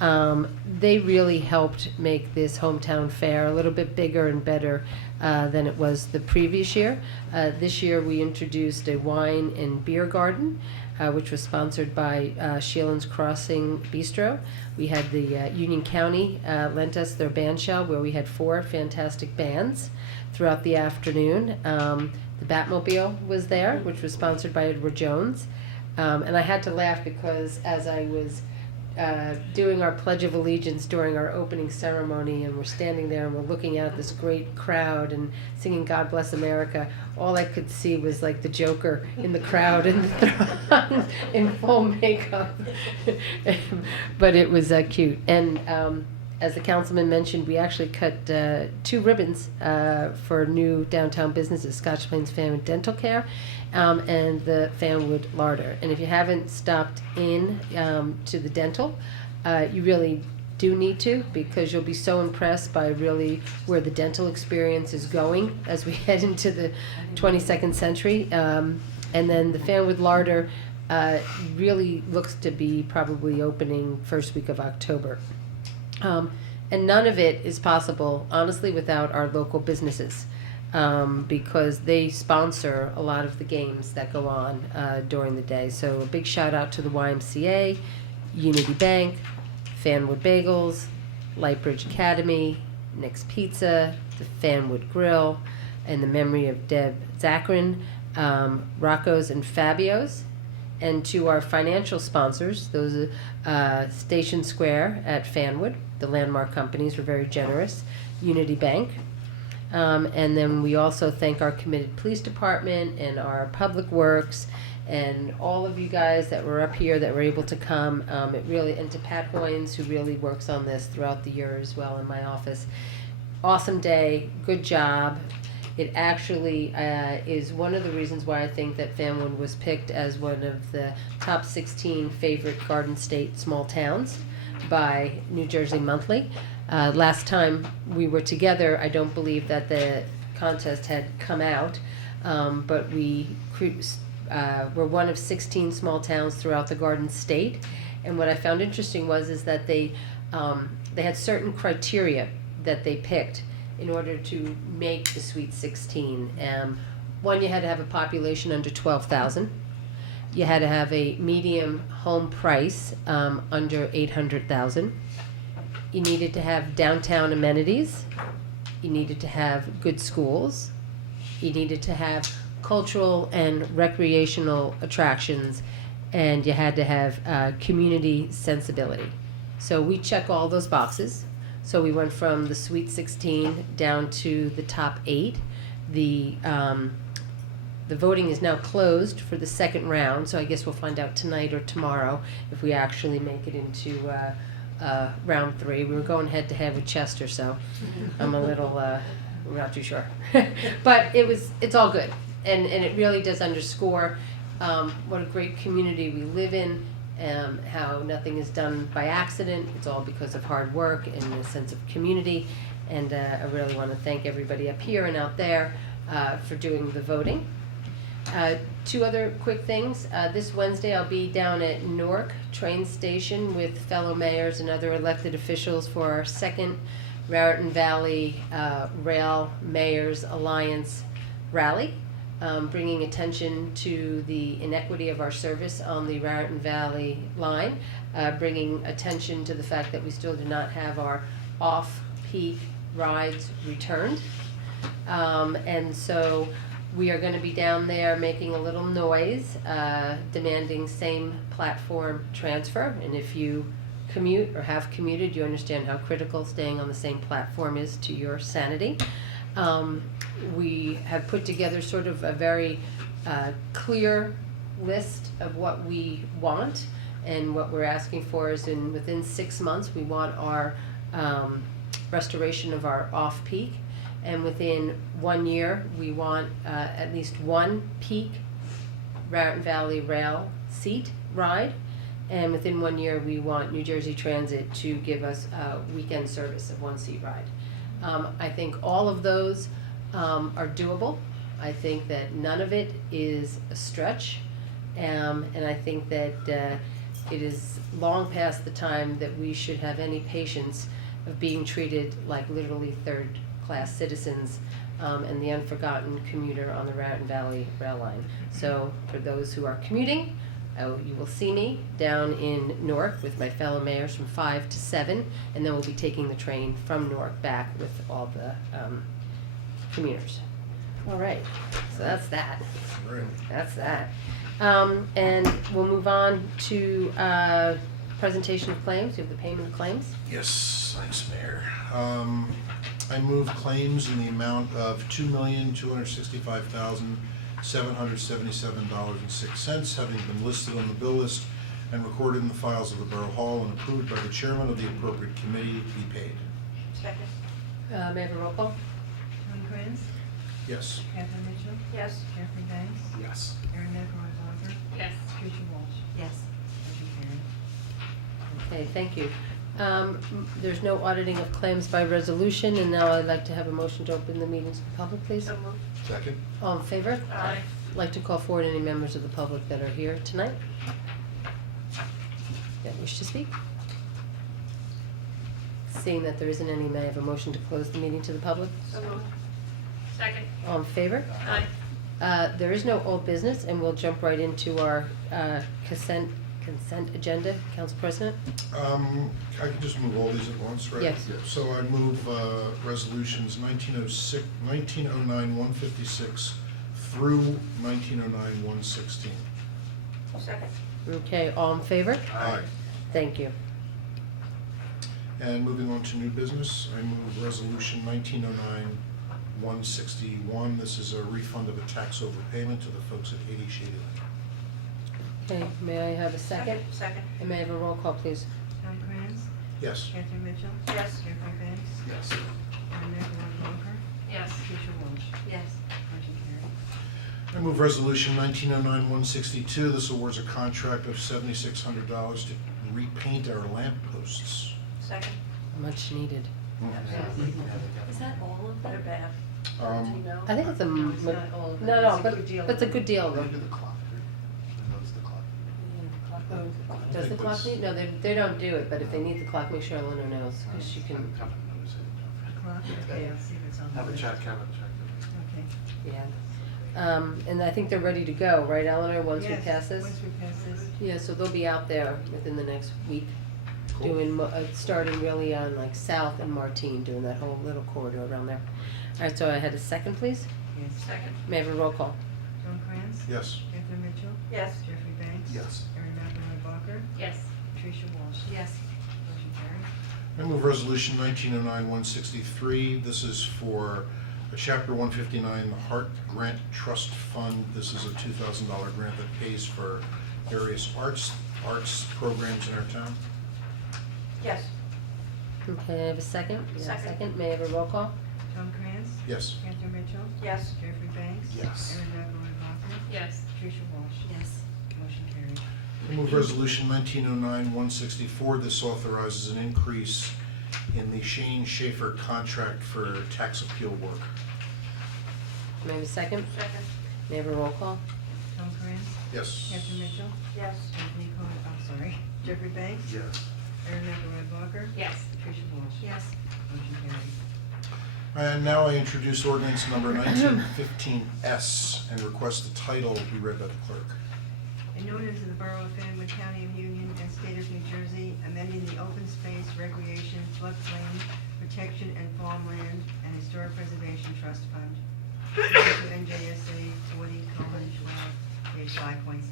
They really helped make this hometown fair a little bit bigger and better than it was the previous year. This year we introduced a wine and beer garden, which was sponsored by Shielan's Crossing Bistro. We had the Union County lent us their band shell, where we had 4 fantastic bands throughout the afternoon. The Batmobile was there, which was sponsored by Edward Jones. And I had to laugh because as I was doing our Pledge of Allegiance during our opening ceremony, and we're standing there and we're looking out at this great crowd and singing God Bless America, all I could see was like the Joker in the crowd and the throng in full makeup. But it was cute. And as the councilman mentioned, we actually cut 2 ribbons for new downtown businesses, Scotch Plains Fanwood Dental Care and the Fanwood Larder. And if you haven't stopped in to the dental, you really do need to, because you'll be so impressed by really where the dental experience is going as we head into the 22nd century. And then the Fanwood Larder really looks to be probably opening first week of October. And none of it is possible, honestly, without our local businesses, because they sponsor a lot of the games that go on during the day. So a big shout out to the YMCA, Unity Bank, Fanwood Bagels, Lightbridge Academy, Nick's Pizza, the Fanwood Grill, and the memory of Deb Zachrin, Rocco's and Fabio's. And to our financial sponsors, those Station Square at Fanwood, the landmark companies were very generous, Unity Bank. And then we also thank our committed police department and our public works and all of you guys that were up here that were able to come. It really, and to Pat Hoynes, who really works on this throughout the year as well in my office. Awesome day, good job. It actually is one of the reasons why I think that Fanwood was picked as one of the top 16 favorite Garden State small towns by New Jersey Monthly. Last time we were together, I don't believe that the contest had come out, but we were one of 16 small towns throughout the Garden State. And what I found interesting is that they had certain criteria that they picked in order to make the Sweet 16. One, you had to have a population under 12,000. You had to have a medium home price under 800,000. You needed to have downtown amenities. You needed to have good schools. You needed to have cultural and recreational attractions, and you had to have community sensibility. So we check all those boxes. So we went from the Sweet 16 down to the top 8. The voting is now closed for the second round, so I guess we'll find out tonight or tomorrow if we actually make it into round 3. We were going head to head with Chester, so I'm a little, I'm not too sure. But it's all good, and it really does underscore what a great community we live in. How nothing is done by accident. It's all because of hard work and a sense of community. And I really want to thank everybody up here and out there for doing the voting. 2 other quick things. This Wednesday I'll be down at Newark train station with fellow mayors and other elected officials for our second Raritan Valley Rail Mayors Alliance rally. bringing attention to the inequity of our service on the Raritan Valley line, bringing attention to the fact that we still do not have our off-peak rides returned. And so we are going to be down there making a little noise, demanding same platform transfer. And if you commute or have commuted, you understand how critical staying on the same platform is to your sanity. We have put together sort of a very clear list of what we want, and what we're asking for is within 6 months we want our restoration of our off-peak, and within 1 year we want at least one peak Raritan Valley Rail seat ride, and within 1 year we want New Jersey Transit to give us a weekend service of one seat ride. I think all of those are doable. I think that none of it is a stretch, and I think that it is long past the time that we should have any patience of being treated like literally third-class citizens and the unforgotten commuter on the Raritan Valley Rail Line. So for those who are commuting, you will see me down in Newark with my fellow mayors from 5 to 7, and then we'll be taking the train from Newark back with all the commuters. All right, so that's that. Right. That's that. And we'll move on to presentation of claims. We have the payment of claims. Yes, thanks, Mayor. I move claims in the amount of $2,265,777.06, having been listed on the bill list and recorded in the files of the Borough Hall and approved by the chairman of the appropriate committee, be paid. Second. May I have a roll call? Tom Kranz, Yes. Catherine Mitchell, Yes. Jeffrey Banks, Yes. Aaron Eckert, Yes. Tricia Walsh. Yes. Motion carried. Okay, thank you. There's no auditing of claims by resolution, and now I'd like to have a motion to open the meeting to the public, please. So moved. Second? All in favor? Aye. I'd like to call forward any members of the public that are here tonight that wish to speak. Seeing that there isn't any, may I have a motion to close the meeting to the public? So moved. Second. All in favor? Aye. There is no old business, and we'll jump right into our consent agenda. Council President? I can just move all these at once, right? Yes. So I move resolutions 1909-156 through 1909-116. Second. Okay, all in favor? Aye. Thank you. And moving on to new business, I move resolution 1909-161. This is a refund of a tax overpayment to the folks at 80 Shady Lane. Okay, may I have a second? Second. And may I have a roll call, please? Tom Kranz, Yes. Catherine Mitchell, Yes. Jeffrey Banks, Yes. Aaron Eckert, Yes. Tricia Walsh. Yes. Motion carried. I move resolution 1909-162. This awards a contract of $7,600 to repaint our lamp posts. Second. Much needed. Is that all of Good or them? bad? I think it's a, No, it's not all of them. no, It's a but good deal. it's a good deal They though. do the clock. I noticed the clock. Does the clock need, no, they don't do it, but if they need the clock, make sure Eleanor knows, because she can, Have a notice it. Clock, okay, I'll see if it's on the Have a list. check, have a check. Okay. yeah. And I think they're ready to go, right, Eleanor, once we Yes, pass this? Once we pass this. Yeah, so they'll be out there within the next week, Cool. doing, starting really on like South and Martine, doing that whole little corridor around there. All right, so I had a second, please? Yes. Second. May I have a roll call? Tom Kranz, Yes. Catherine Mitchell, Yes. Jeffrey Banks. Yes. Aaron Eckert, Yes. Tricia Walsh. Yes. Motion carried. I move resolution 1909-163. This is for Chapter 159, the Hart Grant Trust Fund. This is a $2,000 grant that pays for various arts programs in our town. Yes. Okay, I have a second? Yeah, Second. May I have a roll call? Tom Kranz, Yes. Catherine Mitchell, Yes. Jeffrey Banks. Yes. Aaron Eckert, Yes. Tricia Walsh. Yes. Motion carried. I move resolution 1909-164. This authorizes an increase in the Shane Schaefer contract for tax appeal work. May I have a second? Second. May I have a roll call? Tom Kranz, Yes. Catherine Mitchell, Yes. Jeffrey Banks. Yes. Aaron Eckert, Yes. Tricia Walsh. Yes. Motion carried. And now I introduce ordinance number 1915S and request the title be read by the clerk. An ordinance of the Borough of Fanwood, County of Union, and State of New Jersey, amending the Open Space, Recreation, Floodplain, Protection and Farmland and Historic Preservation Trust Fund, pursuant to NJSA 40:12, page 5.7.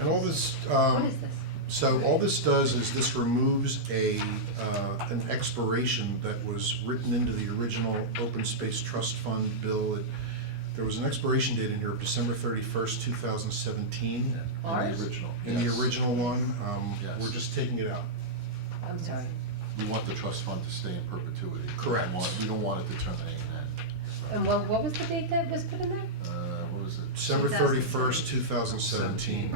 And all this, What is this? so all this does is this removes an expiration that was written into the original Open Space Trust Fund bill. There was an expiration date in here of December 31st, 2017. Ours? In the original one, Yes. we're just taking it out. I'm sorry. We want the trust fund to stay in perpetuity. Correct. We don't want it to terminate then. And what was the date that was put in there? What was it? December 31st, 2017.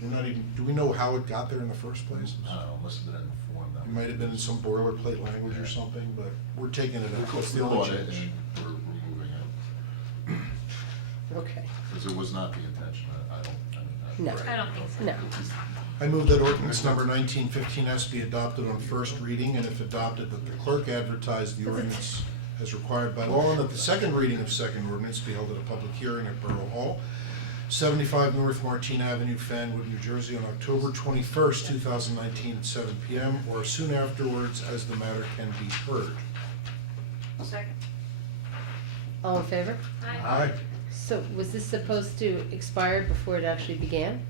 We're not even, do we know how it got there in the first place? I don't know, must have been in the form that. It might have been in some boilerplate language or something, but we're taking it out. That's the We'll only audit change. and we're removing it, Okay. because it was not the intention, No. I don't think so. No. I move that ordinance number 1915S be adopted on first reading, and if adopted, that the clerk advertise the ordinance as required by law, and that the second reading of second ordinance be held at a public hearing at Borough Hall, 75 North Martine Avenue, Fanwood, New Jersey, on October 21st, 2019, at 7 p.m., or soon afterwards, as the matter can be heard. Second. All in favor? Aye. So was this supposed to expire before it actually began?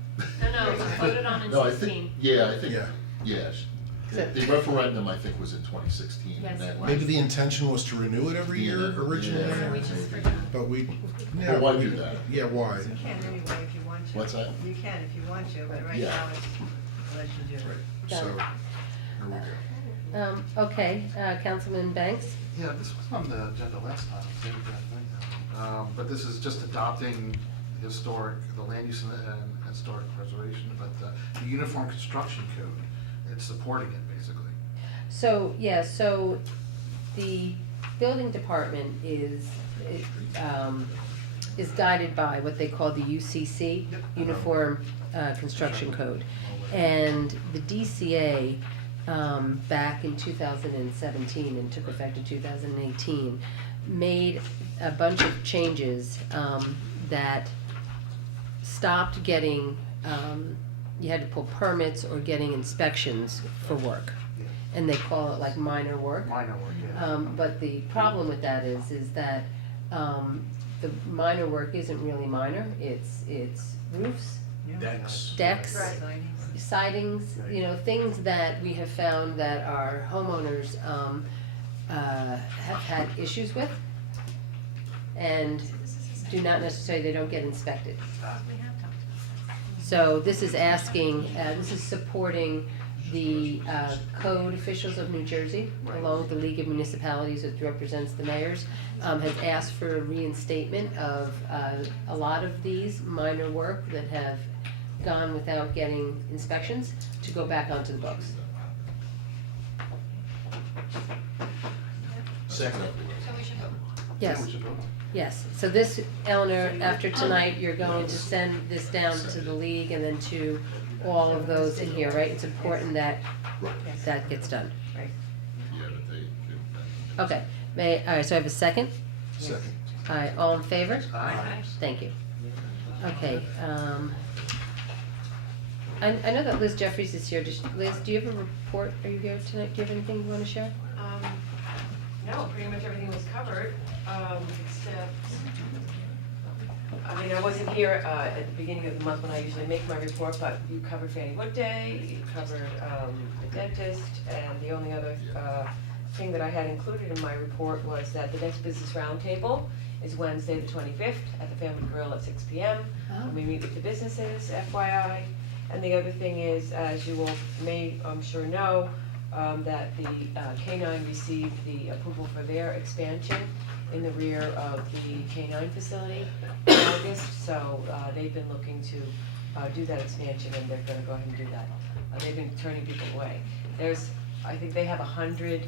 No, it was voted on in No, I 16. think, yeah, I think, Yeah. yes. So- The referendum, I think, was in 2016. Yes, and it then- was. Maybe the intention was to renew it every year Yeah, originally, yeah. So we just forgot. but we. Well, why do that? Yeah, why? You can anyway if you want to. What's that? You can if you want to, but right Yeah. now it's, I'll let you do it. Right, Got so, it. here we go. Okay, Councilman Banks? Yeah, this was on the agenda last time, maybe that thing now. But this is just adopting the land use and historic preservation, but the Uniform Construction Code, it's supporting it basically. So, yeah, so the building department is guided by what they call the UCC, Yep. Uniform Construction Code. And the DCA, back in 2017 and took effect in 2018, made a bunch of changes that stopped getting, you had to pull permits or getting inspections for work. Yeah. And they call it like minor work. Minor work, yeah. But the problem with that is that the minor work isn't really minor. It's roofs, Yeah. decks, Right. sidings, you know, things that we have found that our homeowners have had issues with and do not necessarily, they don't get inspected. So this is asking, this is supporting the code officials of New Jersey, along with the League of Municipalities, which represents the mayors, has asked for a reinstatement of a lot of these minor work that have gone without getting inspections to go back onto the books. Second. So we should vote. Yes. Yeah, we should vote. Yes, so this, Eleanor, after tonight, you're going to send this down to the league and then to all of those in here, right? It's important that that gets done. Right. Yeah, but they. Okay, all right, so I have a second? Second. All right, all in favor? Aye. Thank you. Okay, I know that Liz Jeffries is here. Liz, do you have a report? Are you here tonight? Do you have anything you want to share? No, pretty much everything was covered, except, I mean, I wasn't here at the beginning of the month when I usually make my report, but you covered Fanwood Day, you covered the dentist, and the only other thing that I had included in my report was that the next business roundtable is Wednesday, the 25th, at the Family Grill at 6 p.m. And we meet with the businesses, FYI. And the other thing is, as you all may, I'm sure know, that the K-9 received the approval for their expansion in the rear of the K-9 facility in August. So they've been looking to do that expansion, and they're gonna go ahead and do that. They've been turning people away. I think they have 100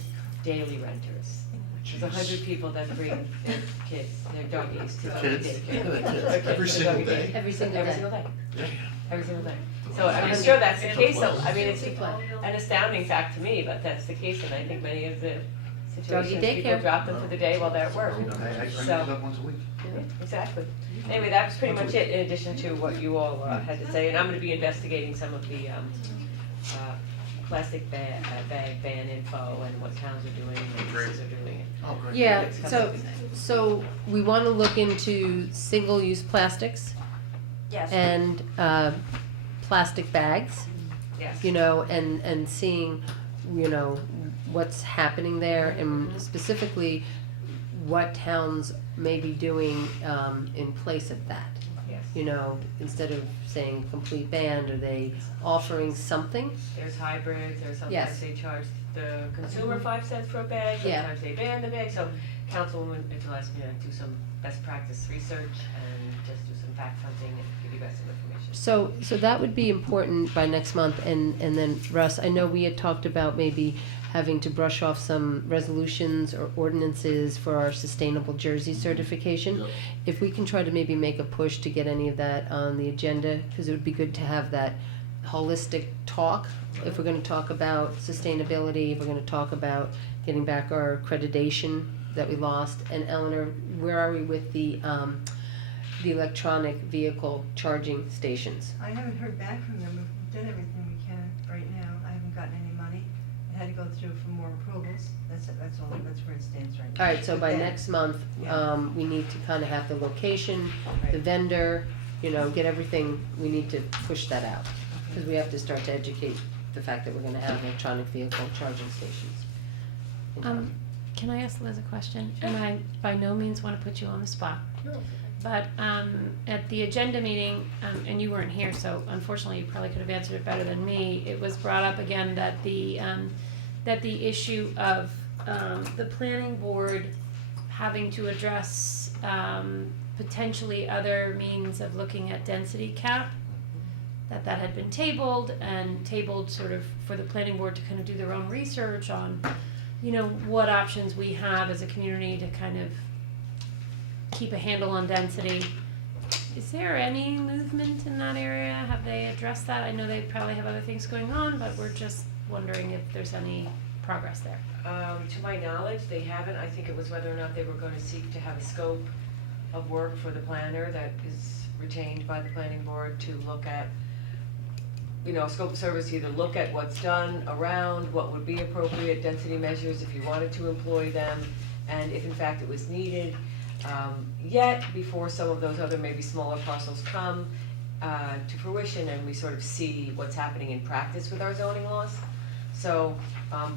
daily renters. There's 100 people that bring their kids, their doggies to doggy Kids? daycare. Their kids. Every single day? Every single Every day. single day. Yeah. Every single day. So I'm sure that's the case, so, I mean, it's an astounding fact to me, but that's the case, and I think many of the situations, people daycare. drop them for the day while they're at work. I pick So- it up once a week. Yeah, exactly. Anyway, that's pretty much it, in addition to what you all had to say, and I'm gonna be investigating some of the plastic bag ban info and what towns are doing and cities are doing. Oh, great. Yeah, It's so, coming. so we wanna look into single-use plastics Yes. and, plastic bags, Yes. you know, and seeing, you know, what's happening there and specifically what towns may be doing, in place of that. Yes. You know, instead of saying complete ban, are they offering something? There's hybrids, there's Yes. sometimes they charge the consumer 5 cents for a bag, Yeah. sometimes they ban the bag, so Councilwoman Mitchell asked me to do some best practice research and just do some fact hunting and give you guys some information. So that would be important by next month, and then Russ, I know we had talked about maybe having to brush off some resolutions or ordinances for our sustainable Jersey certification. Yep. If we can try to maybe make a push to get any of that on the agenda, because it would be good to have that holistic talk. If we're gonna talk about sustainability, if we're gonna talk about getting back our accreditation that we lost, and Eleanor, where are we with the electronic vehicle charging stations? I haven't heard back from them. We've done everything we can right now. I haven't gotten any money. It had to go through for more approvals. That's all, that's where it stands right now. All right, so But by then- next month, Yeah. we need to kind of have the location, the Right. vendor, you know, get everything, we need to push that out. Because we have to start to educate the fact that we're gonna have electronic vehicle charging stations. in town. Can I ask Liz a question? And I by no means want to put you on the spot. But at the agenda meeting, and you weren't here, so unfortunately you probably could have answered it better than me. It was brought up again that the issue of the planning board having to address potentially other means of looking at density cap, that had been tabled sort of for the planning board to kind of do their own research on, you know, what options we have as a community to kind of keep a handle on density. Is there any movement in that area? Have they addressed that? I know they probably have other things going on, but we're just wondering if there's any progress there. To my knowledge, they haven't. I think it was whether or not they were going to seek to have a scope of work for the planner that is retained by the planning board to look at, you know, scope of service, either look at what's done around, what would be appropriate density measures if you wanted to employ them, and if in fact it was needed. Yet, before some of those other maybe smaller parcels come to fruition and we sort of see what's happening in practice with our zoning laws. So,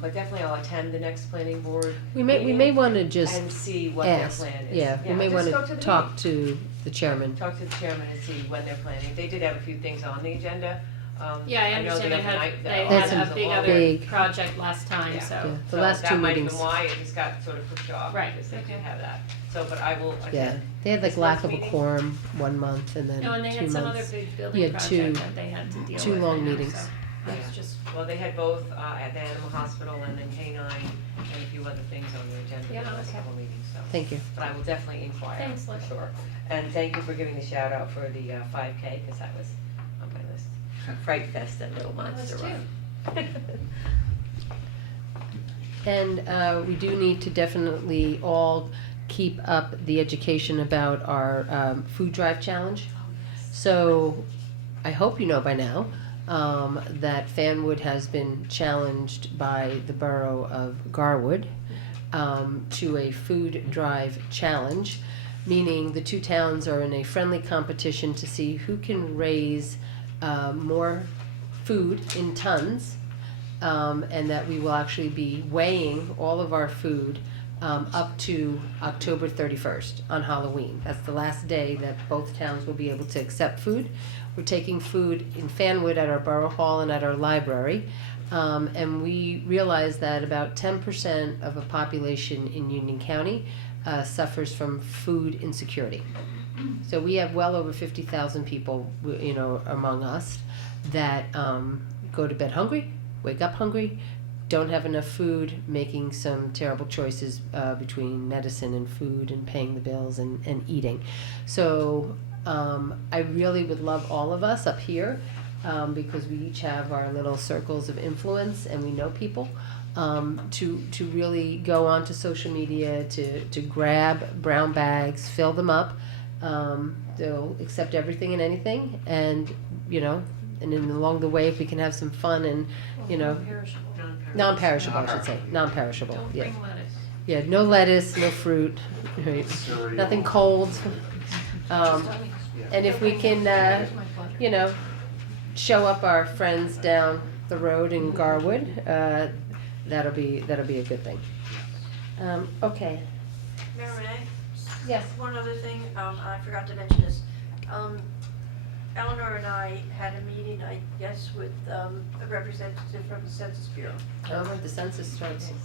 but definitely I'll attend the next planning board We may meeting wanna just and see what their ask, plan is. yeah, we may just go wanna to the talk meeting. to the chairman. Talk to the chairman and see when they're planning. They did have a few things on the agenda. Yeah, I know understand the they other had, night that they That's had a a big long- other big- project last time, Yeah. so. Yeah, the So last two that might have meetings. been why it just got sort of pushed off, Right, because they did okay. have that. So, but I will attend. Yeah, they had like this lack next of a meeting. quorum 1 month and then 2 No, and they had some other months. big Yeah, building two- project that they had to deal with. 2 long right now, meetings. so I was just, Well, they had both at the animal hospital and then K-9 and a few other things on their agenda Yeah, for the last okay. couple meetings, so. Thank you. But I will definitely inquire, Thanks, for Liz. sure. And thank you for giving the shout out for the 5K, because that was on my list. Fright Fest and Little Monster Run. And we do need to definitely all keep up the education about our food drive challenge. So I hope you know by now that Fanwood has been challenged by the borough of Garwood to a food drive challenge, meaning the 2 towns are in a friendly competition to see who can raise more food in tons, and that we will actually be weighing all of our food up to October 31st on Halloween. That's the last day that both towns will be able to accept food. We're taking food in Fanwood at our borough hall and at our library, and we realize that about 10% of a population in Union County suffers from food insecurity. So we have well over 50,000 people, you know, among us that go to bed hungry, wake up hungry, don't have enough food, making some terrible choices between medicine and food and paying the bills and eating. So I really would love all of us up here because we each have our little circles of influence and we know people to really go onto social media, to grab brown bags, fill them up. They'll accept everything and anything, and, you know, and then along the way, if we can have some fun and, you know, non-perishable, I should say, non-perishable, Don't yeah. bring lettuce. Yeah, no lettuce, no fruit, right? Cereal. Nothing cold. And if we can, you know, show up our friends down the road in Garwood, that'll be a good thing. Okay. Mayor Renee? Yes. One other thing, I forgot to mention this. Eleanor and I had a meeting, I guess, with a representative from the Census Bureau. The census starts in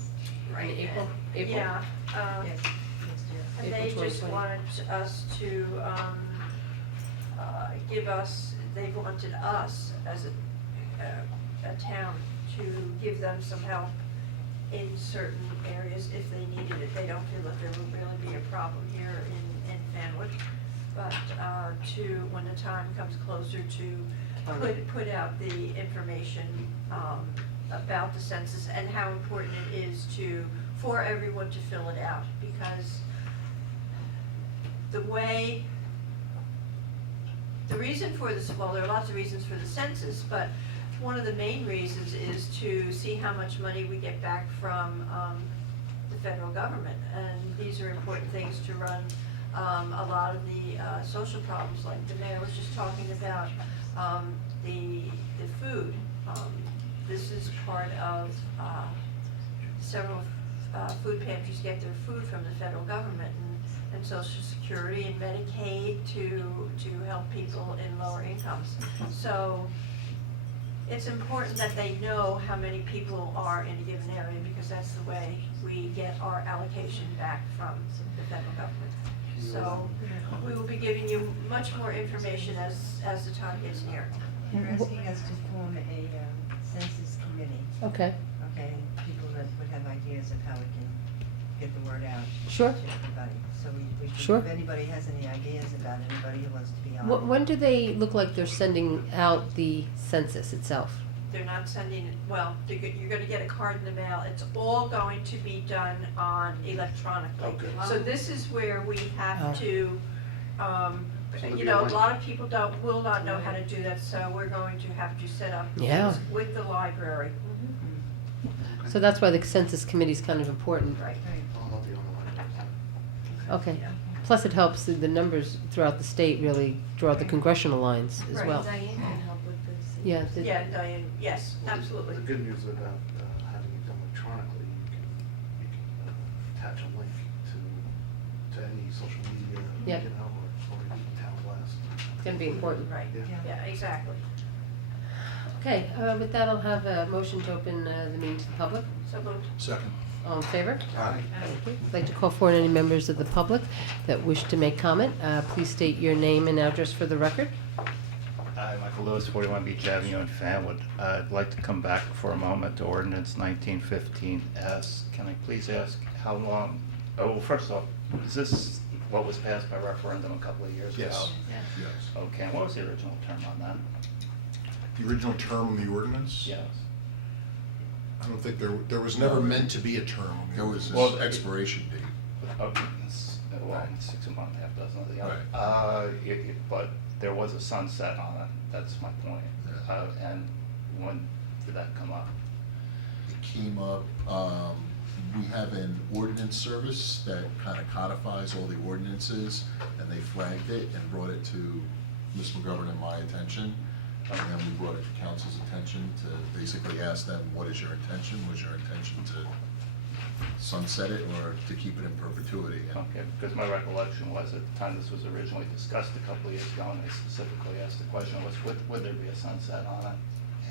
Right. April. Yeah, Yes, next year. and they April just 2020. wanted us to, they wanted us as a town to give them some help in certain areas if they needed it. They don't feel that there would really be a problem here in Fanwood, but when the time comes closer to put out the information about the census and how important it is for everyone to fill it out, because the reason for this, well, there are lots of reasons for the census, but one of the main reasons is to see how much money we get back from the federal government. And these are important things to run a lot of the social problems, like the mayor was just talking about the food. This is part of several food pantries get their food from the federal government, and Social Security and Medicaid to help people in lower incomes. So it's important that they know how many people are in a given area, because that's the way we get our allocation back from the federal government. So we will be giving you much more information as the time gets near. They're asking us to form a census committee, Okay, okay, people that would have ideas of how we can get the word out sure. to everybody. So we should, Sure. if anybody has any ideas about anybody who wants to be on. When do they look like they're sending out the census itself? They're not sending it, well, you're gonna get a card in the mail. It's all going to be done electronically. Okay. So this is where we have to, So you there'll know, be a a lot of people will not know how to do that, so we're going to have to set up Yeah. things with the library. So that's why the census committee is kind of important. Right. I'll be on the line. Okay. Plus it helps the numbers throughout the state really draw the congressional lines as Right. well. Diane can help with this. Yeah. Yeah, Diane, yes, Well, absolutely. The good news about having it done electronically, you can attach a link to any social media, Yep. you know, or even town blast. It's gonna be important. Right, Yeah. yeah, exactly. Okay, with that, I'll have a motion to open the meeting to the public. So moved. Second. All in favor? Aye. Thank you. I'd like to call forward any members of the public that wish to make comment. Please state your name and address for the record. Hi, Michael Lewis, 41 Beach Avenue in Fanwood. I'd like to come back for a moment to ordinance 1915S. Can I please ask how long, well, first off, is this what was passed by referendum a couple of years ago? Yes. Yes. Okay, and what was the original term on that? The original term of the ordinance? Yes. I don't think there was never meant to be a term on the There was ordinance. this expiration date. Okay, well, 6 a month, half dozen of the other. Right. But there was a sunset on it, that's my point. Yeah. And when did that come up? It came up, we have an ordinance service that kind of codifies all the ordinances, and they flagged it and brought it to Ms. McGovern and my attention. And then we brought it to council's attention to basically ask them, what is your intention? Was your intention to sunset it or to keep it in perpetuity? And Okay, because my recollection was at the time this was originally discussed a couple of years ago, and I specifically asked the question was, would there be a sunset on it?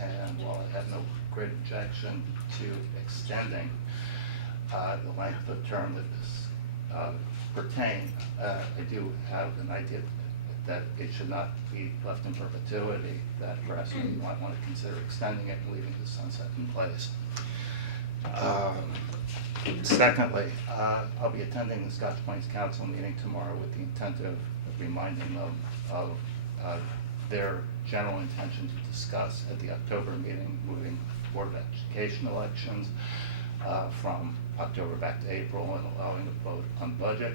And while I had no great objection to extending the length of term that this pertained, I do have an idea that it should not be left in perpetuity, that perhaps we might want to consider extending it and leaving the sunset in place. Secondly, I'll be attending the Scotch Plains Council meeting tomorrow with the intent of reminding them of their general intention to discuss at the October meeting moving Board of Education elections. from October back to April and allowing a vote on budget.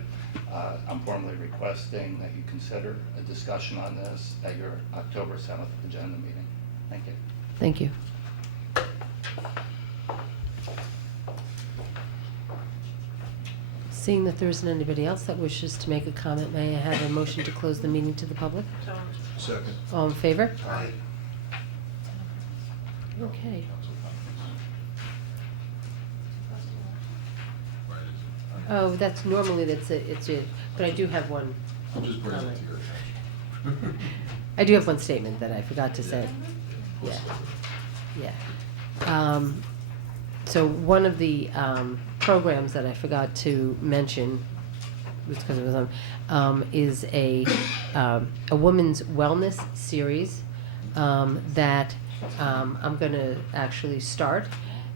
I'm formally requesting that you consider a discussion on this at your October 7th agenda meeting. Thank you. Thank you. Seeing that there isn't anybody else that wishes to make a comment, may I have a motion to close the meeting to the public? Second. All in favor? Aye. Okay. Oh, that's normally, it's a, but I do have one. I'm just bringing it comment. to your attention. I do have one statement that I forgot to say. Yeah, yeah. So one of the programs that I forgot to mention, because it was on, is a women's wellness series that I'm going to actually start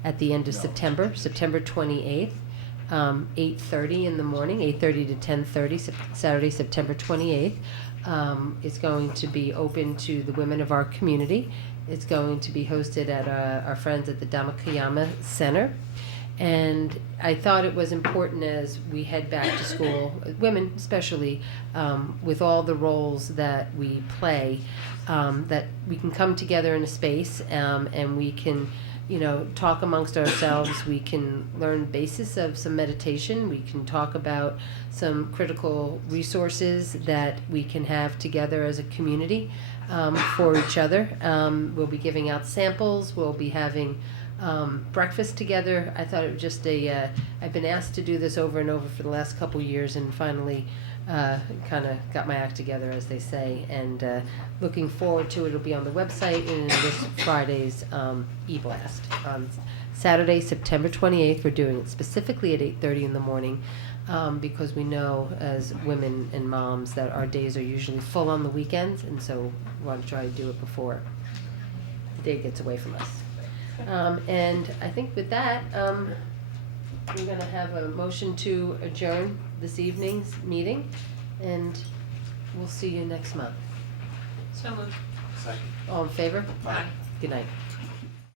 at the end of September, September 28th. 8:30 in the morning, 8:30 to 10:30, Saturday, September 28th. It's going to be open to the women of our community. It's going to be hosted at our friends at the Damakayama Center. And I thought it was important as we head back to school, women especially, with all the roles that we play, that we can come together in a space and we can, talk amongst ourselves. We can learn basis of some meditation. We can talk about some critical resources that we can have together as a community for each other. We'll be giving out samples. We'll be having breakfast together. I thought it was just I've been asked to do this over and over for the last couple years, and finally kind of got my act together, as they say, and looking forward to it. It'll be on the website and in this Friday's e-blast. On Saturday, September 28th, we're doing it specifically at 8:30 in the morning because we know as women and moms that our days are usually full on the weekends, and so we want to try to do it before the day gets away from us. And I think with that, we're going to have a motion to adjourn this evening's meeting, and we'll see you next month. So moved. Second. All in favor? Aye. Good night.